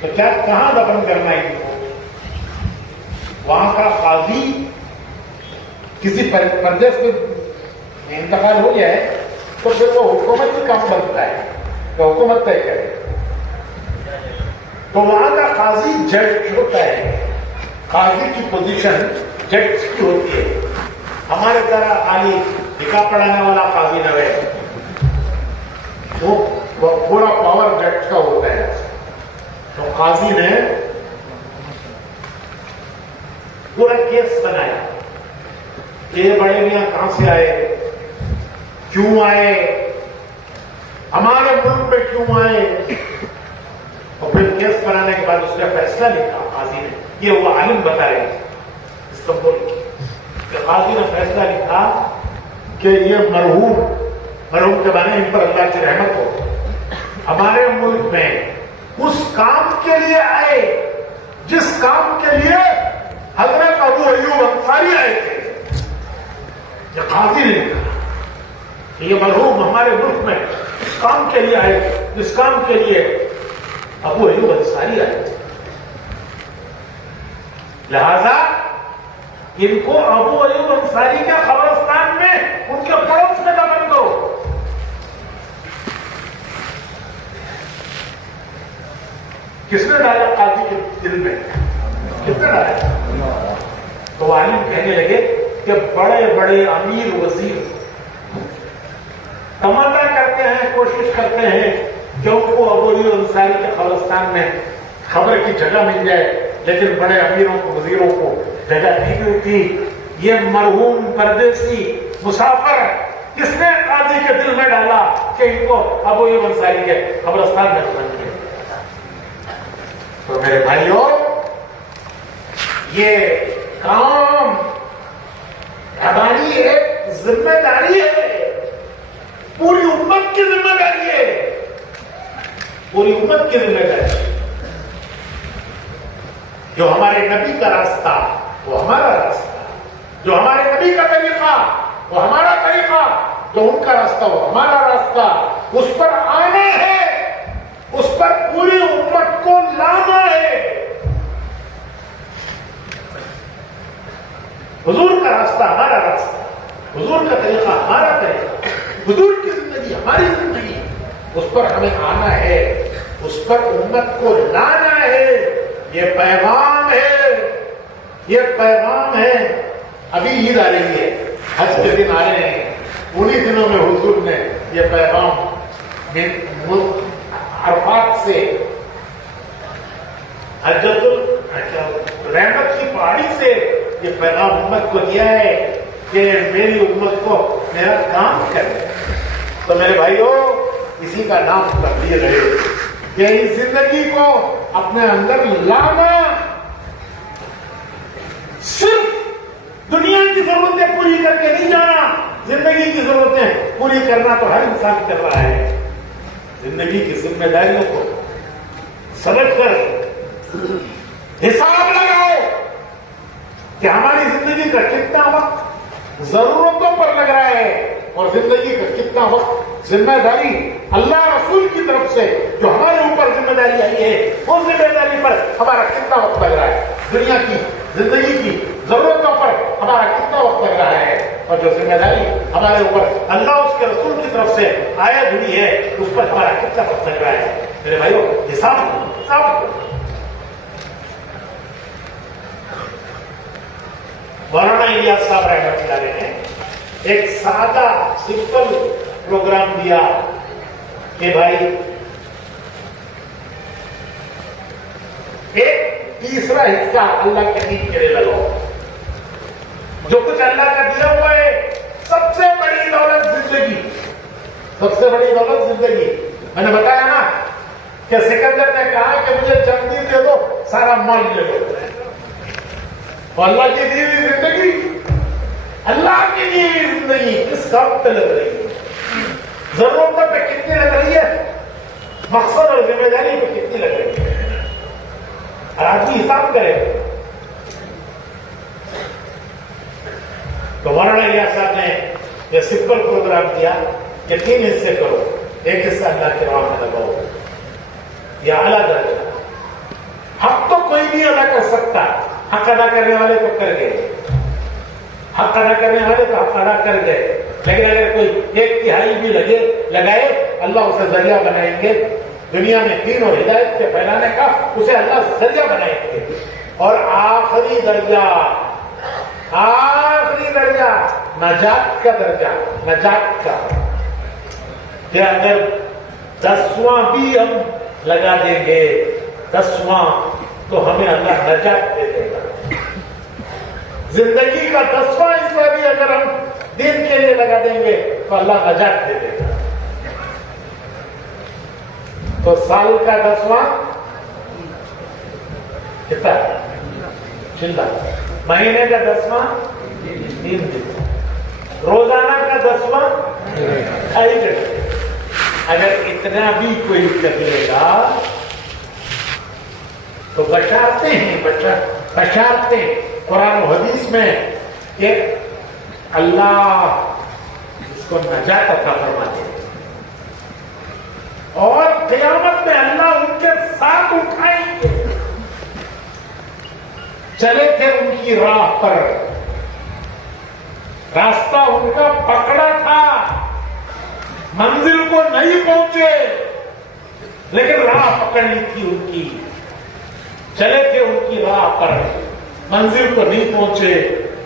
تو کیا کہاں دفن کرنا ہے ان کو؟ وہاں کا قاضی کسی پردیش میں انتقال ہو جائے تو پھر وہ حکومت ہی کام بنتا ہے کہ حکومت طے کرے. تو وہاں کا قاضی جج ہوتا ہے, قاضی کی پوزیشن جج کی ہوتی ہے. ہمارے طرح خالی نکاح پڑھانے والا قاضی نہ ہے, وہ پورا پاور جج کا ہوتا ہے. تو قاضی نے پورا کیس بنایا کہ یہ بڑے میاں کہاں سے آئے, کیوں آئے, ہمارے ملک میں کیوں آئے. اور پھر کیس بنانے کے بعد اس نے فیصلہ لکھا قاضی نے. یہ وہ عالم بتا رہے تھے استنبول کہ قاضی نے فیصلہ لکھا کہ یہ مرحوم کے بارے ان پر اللہ کی رحمت ہو, ہمارے ملک میں اس کام کے لیے آئے جس کام کے لیے حضرت ابو ایوب انصاری آئے تھے. یہ قاضی نے لکھا کہ یہ مرحوم ہمارے ملک میں اس کام کے لیے آئے, جس کام کے لیے ابو ایوب انصاری آئے تھے. لہذا ان کو ابو ایوب انصاری کے قبرستان میں ان کے پڑوس میں دفن کرو. کس نے ڈالا قاضی کے دل میں؟ کس نے ڈالا؟ تو عالم کہنے لگے کہ بڑے بڑے امیر وزیر تمنا کرتے ہیں, کوشش کرتے ہیں کہ ان کو ابو ایوب انصاری کے قبرستان میں خبر کی جگہ مل جائے, لیکن بڑے امیروں کو, وزیروں کو جگہ نہیں ملتی. یہ مرحوم پردیسی مسافر کس نے قاضی کے دل میں ڈالا کہ ان کو ابو ایوب انصاری کے قبرستان میں دفن کیا. تو میرے بھائیوں, یہ کام ہماری ایک ذمہ داری ہے, پوری امت کی ذمہ داری ہے, پوری امت کی ذمہ داری ہے. جو ہمارے نبی کا راستہ وہ ہمارا راستہ, جو ہمارے نبی کا طریقہ وہ ہمارا طریقہ, جو ان کا راستہ وہ ہمارا راستہ. اس پر آنا ہے, اس پر پوری امت کو لانا ہے. حضور کا راستہ ہمارا راستہ, حضور کا طریقہ ہمارا طریقہ, حضور کی زندگی ہماری زندگی, اس پر ہمیں آنا ہے, اس پر امت کو لانا ہے. یہ پیغام ہے, یہ پیغام ہے. ابھی عید آ رہی ہے, حج کے دن آ رہے ہیں, انہی دنوں میں حضور نے یہ پیغام عرفات سے حجۃ رحمت کی پہاڑی سے یہ پیغام امت کو دیا ہے کہ میری امت کو میرا کام کرے. تو میرے بھائیوں, اسی کا نام تبلیغ ہے کہ اس زندگی کو اپنے اندر لانا. صرف دنیا کی ضرورتیں پوری کر کے نہیں جانا, زندگی کی ضرورتیں پوری کرنا تو ہر انسان کر رہا ہے. زندگی کی ذمہ داریوں کو سمجھ کر حساب لگاؤ کہ ہماری زندگی کا کتنا وقت ضرورتوں پر لگ رہا ہے اور زندگی کا کتنا وقت ذمہ داری اللہ رسول کی طرف سے جو ہمارے اوپر ذمہ داری آئی ہے اس ذمہ داری پر ہمارا کتنا وقت لگ رہا ہے. دنیا کی زندگی کی ضرورتوں پر ہمارا کتنا وقت لگ رہا ہے, اور جو ذمہ داری ہمارے اوپر اللہ اس کے رسول کی طرف سے آیا ہوئی ہے اس پر ہمارا کتنا وقت لگ رہا ہے. میرے بھائیوں, حساب مولانا الیاس صاحب رحمۃ اللہ علیہ نے ایک سادہ سمپل پروگرام دیا کہ بھائی ایک تیسرا حصہ اللہ کے دین کے لیے لگاؤ. جو کچھ اللہ کا دیا ہوا ہے, سب سے بڑی دولت زندگی, سب سے بڑی دولت زندگی. میں نے بتایا نا کہ سکندر نے کہا کہ مجھے چندی دے دو, سارا مال لے دو. اور اللہ کی دی ہوئی زندگی, اللہ کی دی ہوئی زندگی کس وقت پہ لگ رہی ہے, ضرورتوں پہ کتنی لگ رہی ہے, مقصد اور ذمہ داری پہ کتنی لگ رہی ہے, اور آدمی حساب کرے. تو مولانا الیاس صاحب نے یہ سمپل پروگرام دیا کہ 3 حصے کرو. ایک حصہ اللہ کے راہ میں لگاؤ, یہ اعلیٰ درجہ. حق تو کوئی نہیں ادا کر سکتا, حق ادا کرنے والے تو کر گئے, حق ادا کرنے والے تو حق ادا کر گئے. لیکن اگر کوئی 1/3 بھی لگائے, اللہ اسے ذریعہ بنائیں گے دنیا میں دین اور ہدایت کے پھیلانے کا, اسے اللہ ذریعہ بنائیں گے. اور آخری درجہ نجات کا درجہ, نجات کا, کہ اگر 10واں بھی ہم لگا دیں گے, 10واں تو ہمیں اللہ نجات دے دے گا. زندگی کا 10واں حصہ بھی اگر ہم دین کے لیے لگا دیں گے تو اللہ نجات دے دے گا. تو سال کا 10واں کتنا, چندہ. مہینے کا 10واں 3 دن, روزانہ کا 10واں 2.5 گھنٹے. اگر اتنا بھی کوئی کر لے گا تو بشارتے ہیں قرآن و حدیث میں کہ اللہ اس کو نجات عطا فرماتے ہیں, اور قیامت میں اللہ ان کے ساتھ اٹھائیں گے. چلے تھے ان کی راہ پر, راستہ ان کا پکڑا تھا, منزل کو نہیں پہنچے لیکن راہ پکڑی تھی ان کی. چلے تھے ان کی راہ پر, منزل کو نہیں پہنچے,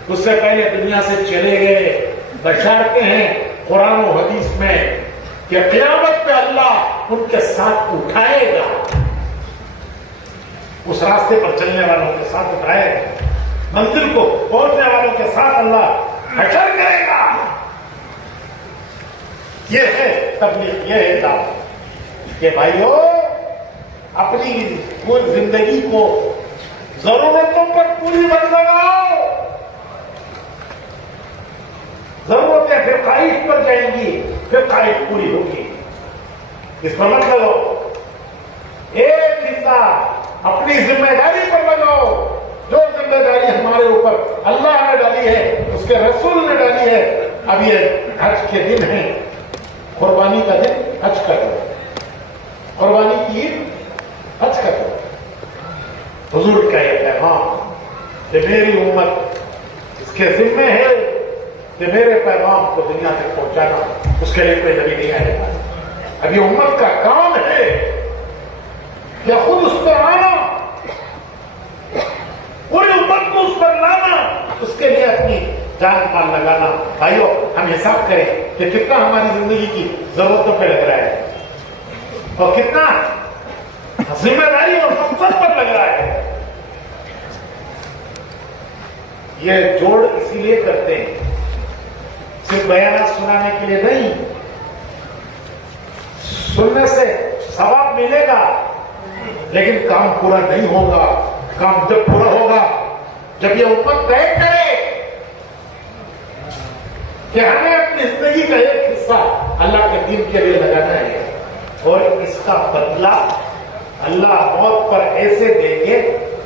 اس سے پہلے دنیا سے چلے گئے. بشارتے ہیں قرآن و حدیث میں کہ قیامت پہ اللہ ان کے ساتھ اٹھائے گا، اس راستے پر چلنے والوں کے ساتھ اٹھائے گا، منزل کو پہنچنے والوں کے ساتھ اللہ حشر کرے گا۔ یہ ہے تبلیغ، یہ ہے دعوت کہ بھائیو اپنی پوری زندگی کو ضرورتوں پر پوری مت لگاؤ، ضرورتیں پھر خواہش پر جائیں گی، پھر خواہش پوری ہوگی، اس پر مت لگاؤ۔ ایک حصہ اپنی ذمہ داری پر لگاؤ، جو ذمہ داری ہمارے اوپر اللہ نے ڈالی ہے، اس کے رسول نے ڈالی ہے۔ اب یہ حج کے دن ہیں، قربانی کا دن، حج کا دن، قربانی کی عید، حج کا دن۔ حضور کا یہ پیغام کہ میری امت اس کے ذمے ہے کہ میرے پیغام کو دنیا تک پہنچانا، اس کے لیے کوئی نبی نہیں آئے گا۔ اب یہ امت کا کام ہے کہ خود اس پر آنا، پوری امت کو اس پر لانا، اس کے لیے اپنی جان مال لگانا۔ بھائیو ہم حساب کریں کہ کتنا ہماری زندگی کی ضرورتوں پہ لگ رہا ہے اور کتنا ذمہ داری اور مقصد پر لگ رہا ہے۔ یہ جوڑ اسی لیے کرتے ہیں، صرف بیانات سنانے کے لیے نہیں، سننے سے ثواب ملے گا لیکن کام پورا نہیں ہوگا۔ کام جب پورا ہوگا جب یہ امت طے کرے کہ ہمیں اپنی زندگی کا ایک حصہ اللہ کے دین کے لیے لگانا ہے، اور اس کا بدلہ اللہ موت پر ایسے دیں گے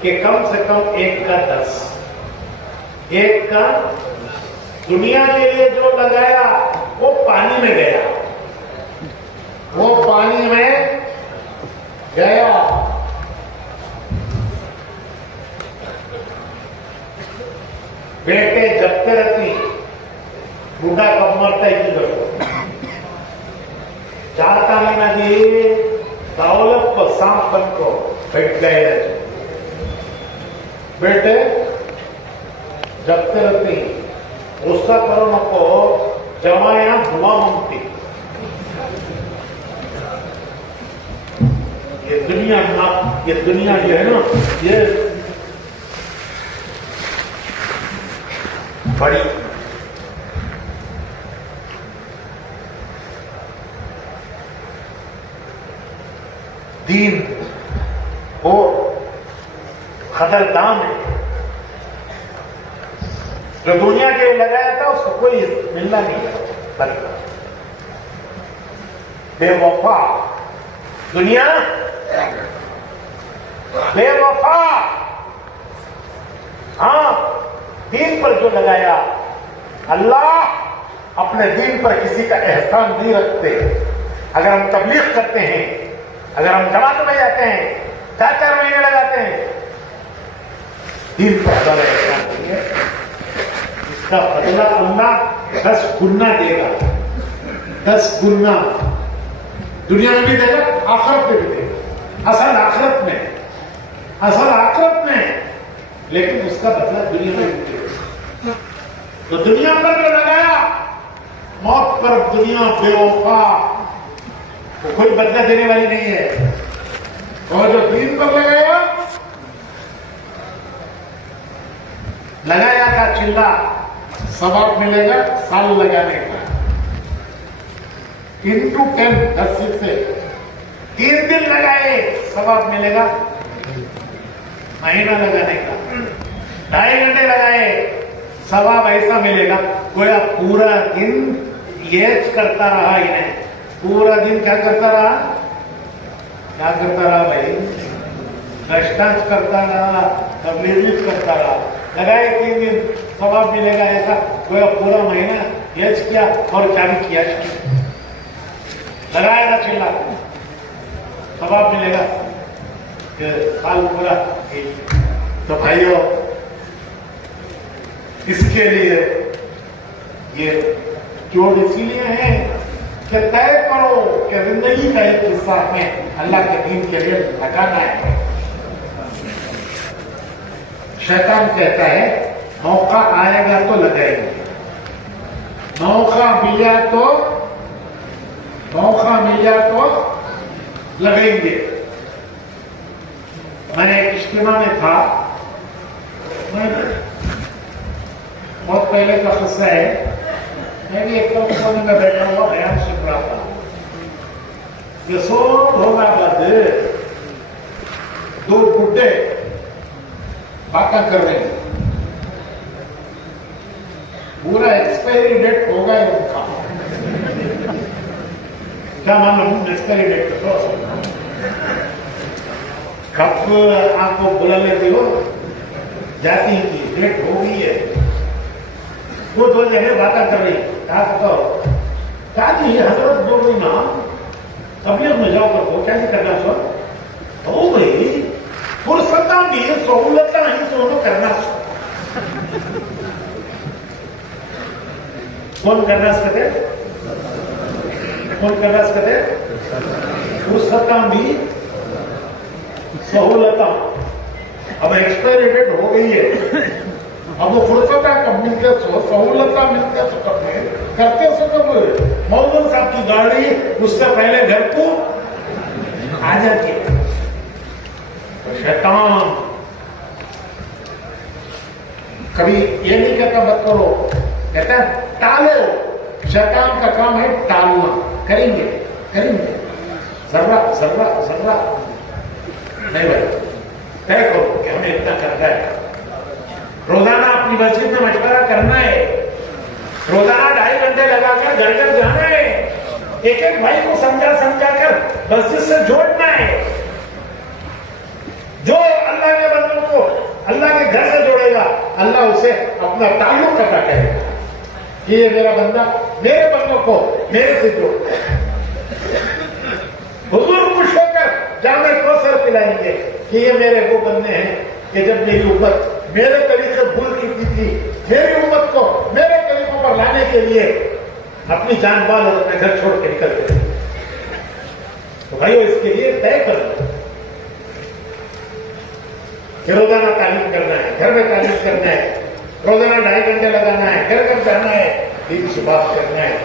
کہ کم سے کم 1 کا 10، 1 کا دنیا کے لیے جو لگایا وہ پانی میں گیا، وہ پانی میں گیا۔ بیٹے جگتے رہتی، بوڑھا کب مرتا ہے کی کرو، چاہتا نہیں نہ جی دولت کو سانپ بن کو بیٹھ گئے، بیٹے جگتے رہتی، غصہ کرو نہ کو جمایا دعا مانگتی۔ یہ دنیا جو ہے نا، یہ بڑی دین وہ قدردان ہے، جو دنیا کے لگایا تھا اس کو کوئی ملنا نہیں بلکہ بے وفا دنیا، بے وفا۔ ہاں دین پر جو لگایا، اللہ اپنے دین پر کسی کا احسان نہیں رکھتے۔ اگر ہم تبلیغ کرتے ہیں، اگر ہم جماعت میں جاتے ہیں، 4 مہینے لگاتے ہیں، دین پر زیادہ احسان نہیں ہے، اس کا بدلہ اللہ 10 گنا دے گا، 10 گنا دنیا میں بھی دے گا، آخرت میں بھی دے گا۔ اصل آخرت میں لیکن اس کا بدلہ دنیا میں بھی دے گا۔ تو دنیا پر جو لگایا، موت پر دنیا بے وفا، وہ کوئی بدلہ دینے والی نہیں ہے، اور جو دین پر لگایا تھا چلا، ثواب ملے گا سال لگانے کا، انٹو 10، 10 سے 3 دن لگائے ثواب ملے گا مہینہ لگانے کا، 2.5 گھنٹے لگائے ثواب ایسا ملے گا گویا پورا دن یہ کرتا رہا، انہیں پورا دن کیا کرتا رہا بھائی، گشتنج کرتا رہا، تبلیغ کرتا رہا، لگائے 3 دن ثواب ملے گا ایسا گویا پورا مہینہ یہ کیا اور کیا بھی کیا، لگایا گا چلا ثواب ملے گا سال پورا۔ تو بھائیو اس کے لیے یہ جوڑ اسی لیے ہے کہ طے کرو کہ زندگی کا ایک حصہ میں اللہ کے دین کے لیے لگانا ہے۔ شیطان کہتا ہے موقع آئے گا تو لگائیں گے، موقع ملا تو موقع مل جائے تو لگیں گے. میں نے ایک اجتماع میں تھا, میں بہت پہلے کا قصہ ہے, میں بھی ایک کونے میں بیٹھا ہوا بیان سن رہا تھا. یہ سب ہوگا بعد دو بڈھے باتیں کر رہے ہیں, پورا ایکسپائری ڈیٹ ہو گیا ان کا. کیا معلوم ایکسپائری ڈیٹ تو کب آپ کو بلا لیتے ہو, جاتی کی ڈیٹ ہو گئی ہے. وہ دو جگہ باتیں کر رہی, کہا جی یہ حضرت بول رہی نا تبلیغ میں جاؤ کر کیسے کرنا سو تو بھائی فرصت بھی سہولت ہی سونو کرنا سو. کون کرنا سکتے, کون کرنا سکتے, فرصت بھی سہولت. اب ایکسپائری ڈیٹ ہو گئی ہے, اب وہ فرصت کب ملتے سو, سہولت ملتے سو کب کرتے سو کب مولوی صاحب کی گاڑی اس سے پہلے گھر کو آ جاتی ہے. شیطان کبھی یہ نہیں کہتا مت کرو, کہتا ہے ٹالو. شیطان کا کام ہے ٹالنا. کریں گے کریں گے, ذرا ذرا ذرا نہیں بھائی طے کرو کہ ہمیں اتنا کرنا ہے. روزانہ اپنی مسجد میں مشورہ کرنا ہے, روزانہ 2.5 گھنٹے لگا کر گھر گھر جانا ہے, ایک ایک بھائی کو سمجھا سمجھا کر مسجد سے جوڑنا ہے. جو اللہ کے بندوں کو اللہ کے گھر سے جوڑے گا اللہ اسے اپنا تعلق کرنا کہے گا کہ یہ میرا بندہ میرے بندوں کو میرے سے جوڑتا ہے. حضور خوش ہو کر جامع کوثر پلائیں گے کہ یہ میرے وہ بندے ہیں کہ جب میری امت میرے طریقے بھول چکی تھی, میری امت کو میرے طریقوں پر لانے کے لیے اپنی جان بال اور اپنے گھر چھوڑ کے نکل گئے. تو بھائیو اس کے لیے طے کر لو کہ روزانہ تعلیم کرنا ہے, گھر میں تعلیم کرنا ہے, روزانہ 2.5 گھنٹے لگانا ہے, گھر گھر جانا ہے, دین سے بات کرنا ہے.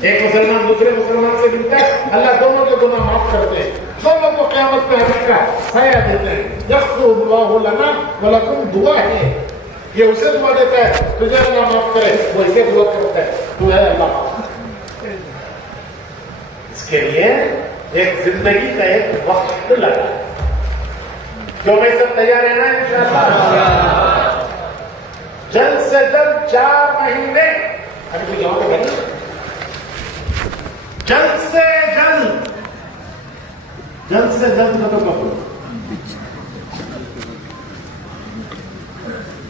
ایک مسلمان دوسرے مسلمان سے ملتا ہے, اللہ دونوں کے گناہ معاف کرتے ہیں, دونوں کو قیامت پہ ہمیں کا سایہ دیتے ہیں. یغفر اللہ لنا ولکم دعا ہے, یہ اسے دعا دیتا ہے تجھے اللہ معاف کرے, وہ اسے دعا کرتا ہے تو ہے اللہ معاف. اس کے لیے ایک زندگی کا ایک وقت لگا. کیوں میں سب تیار ہے نا انشاءاللہ؟ جلد سے جلد 4 مہینے, ابھی کوئی جواب ہے جلد سے جلد, جلد سے جلد ختم کرو.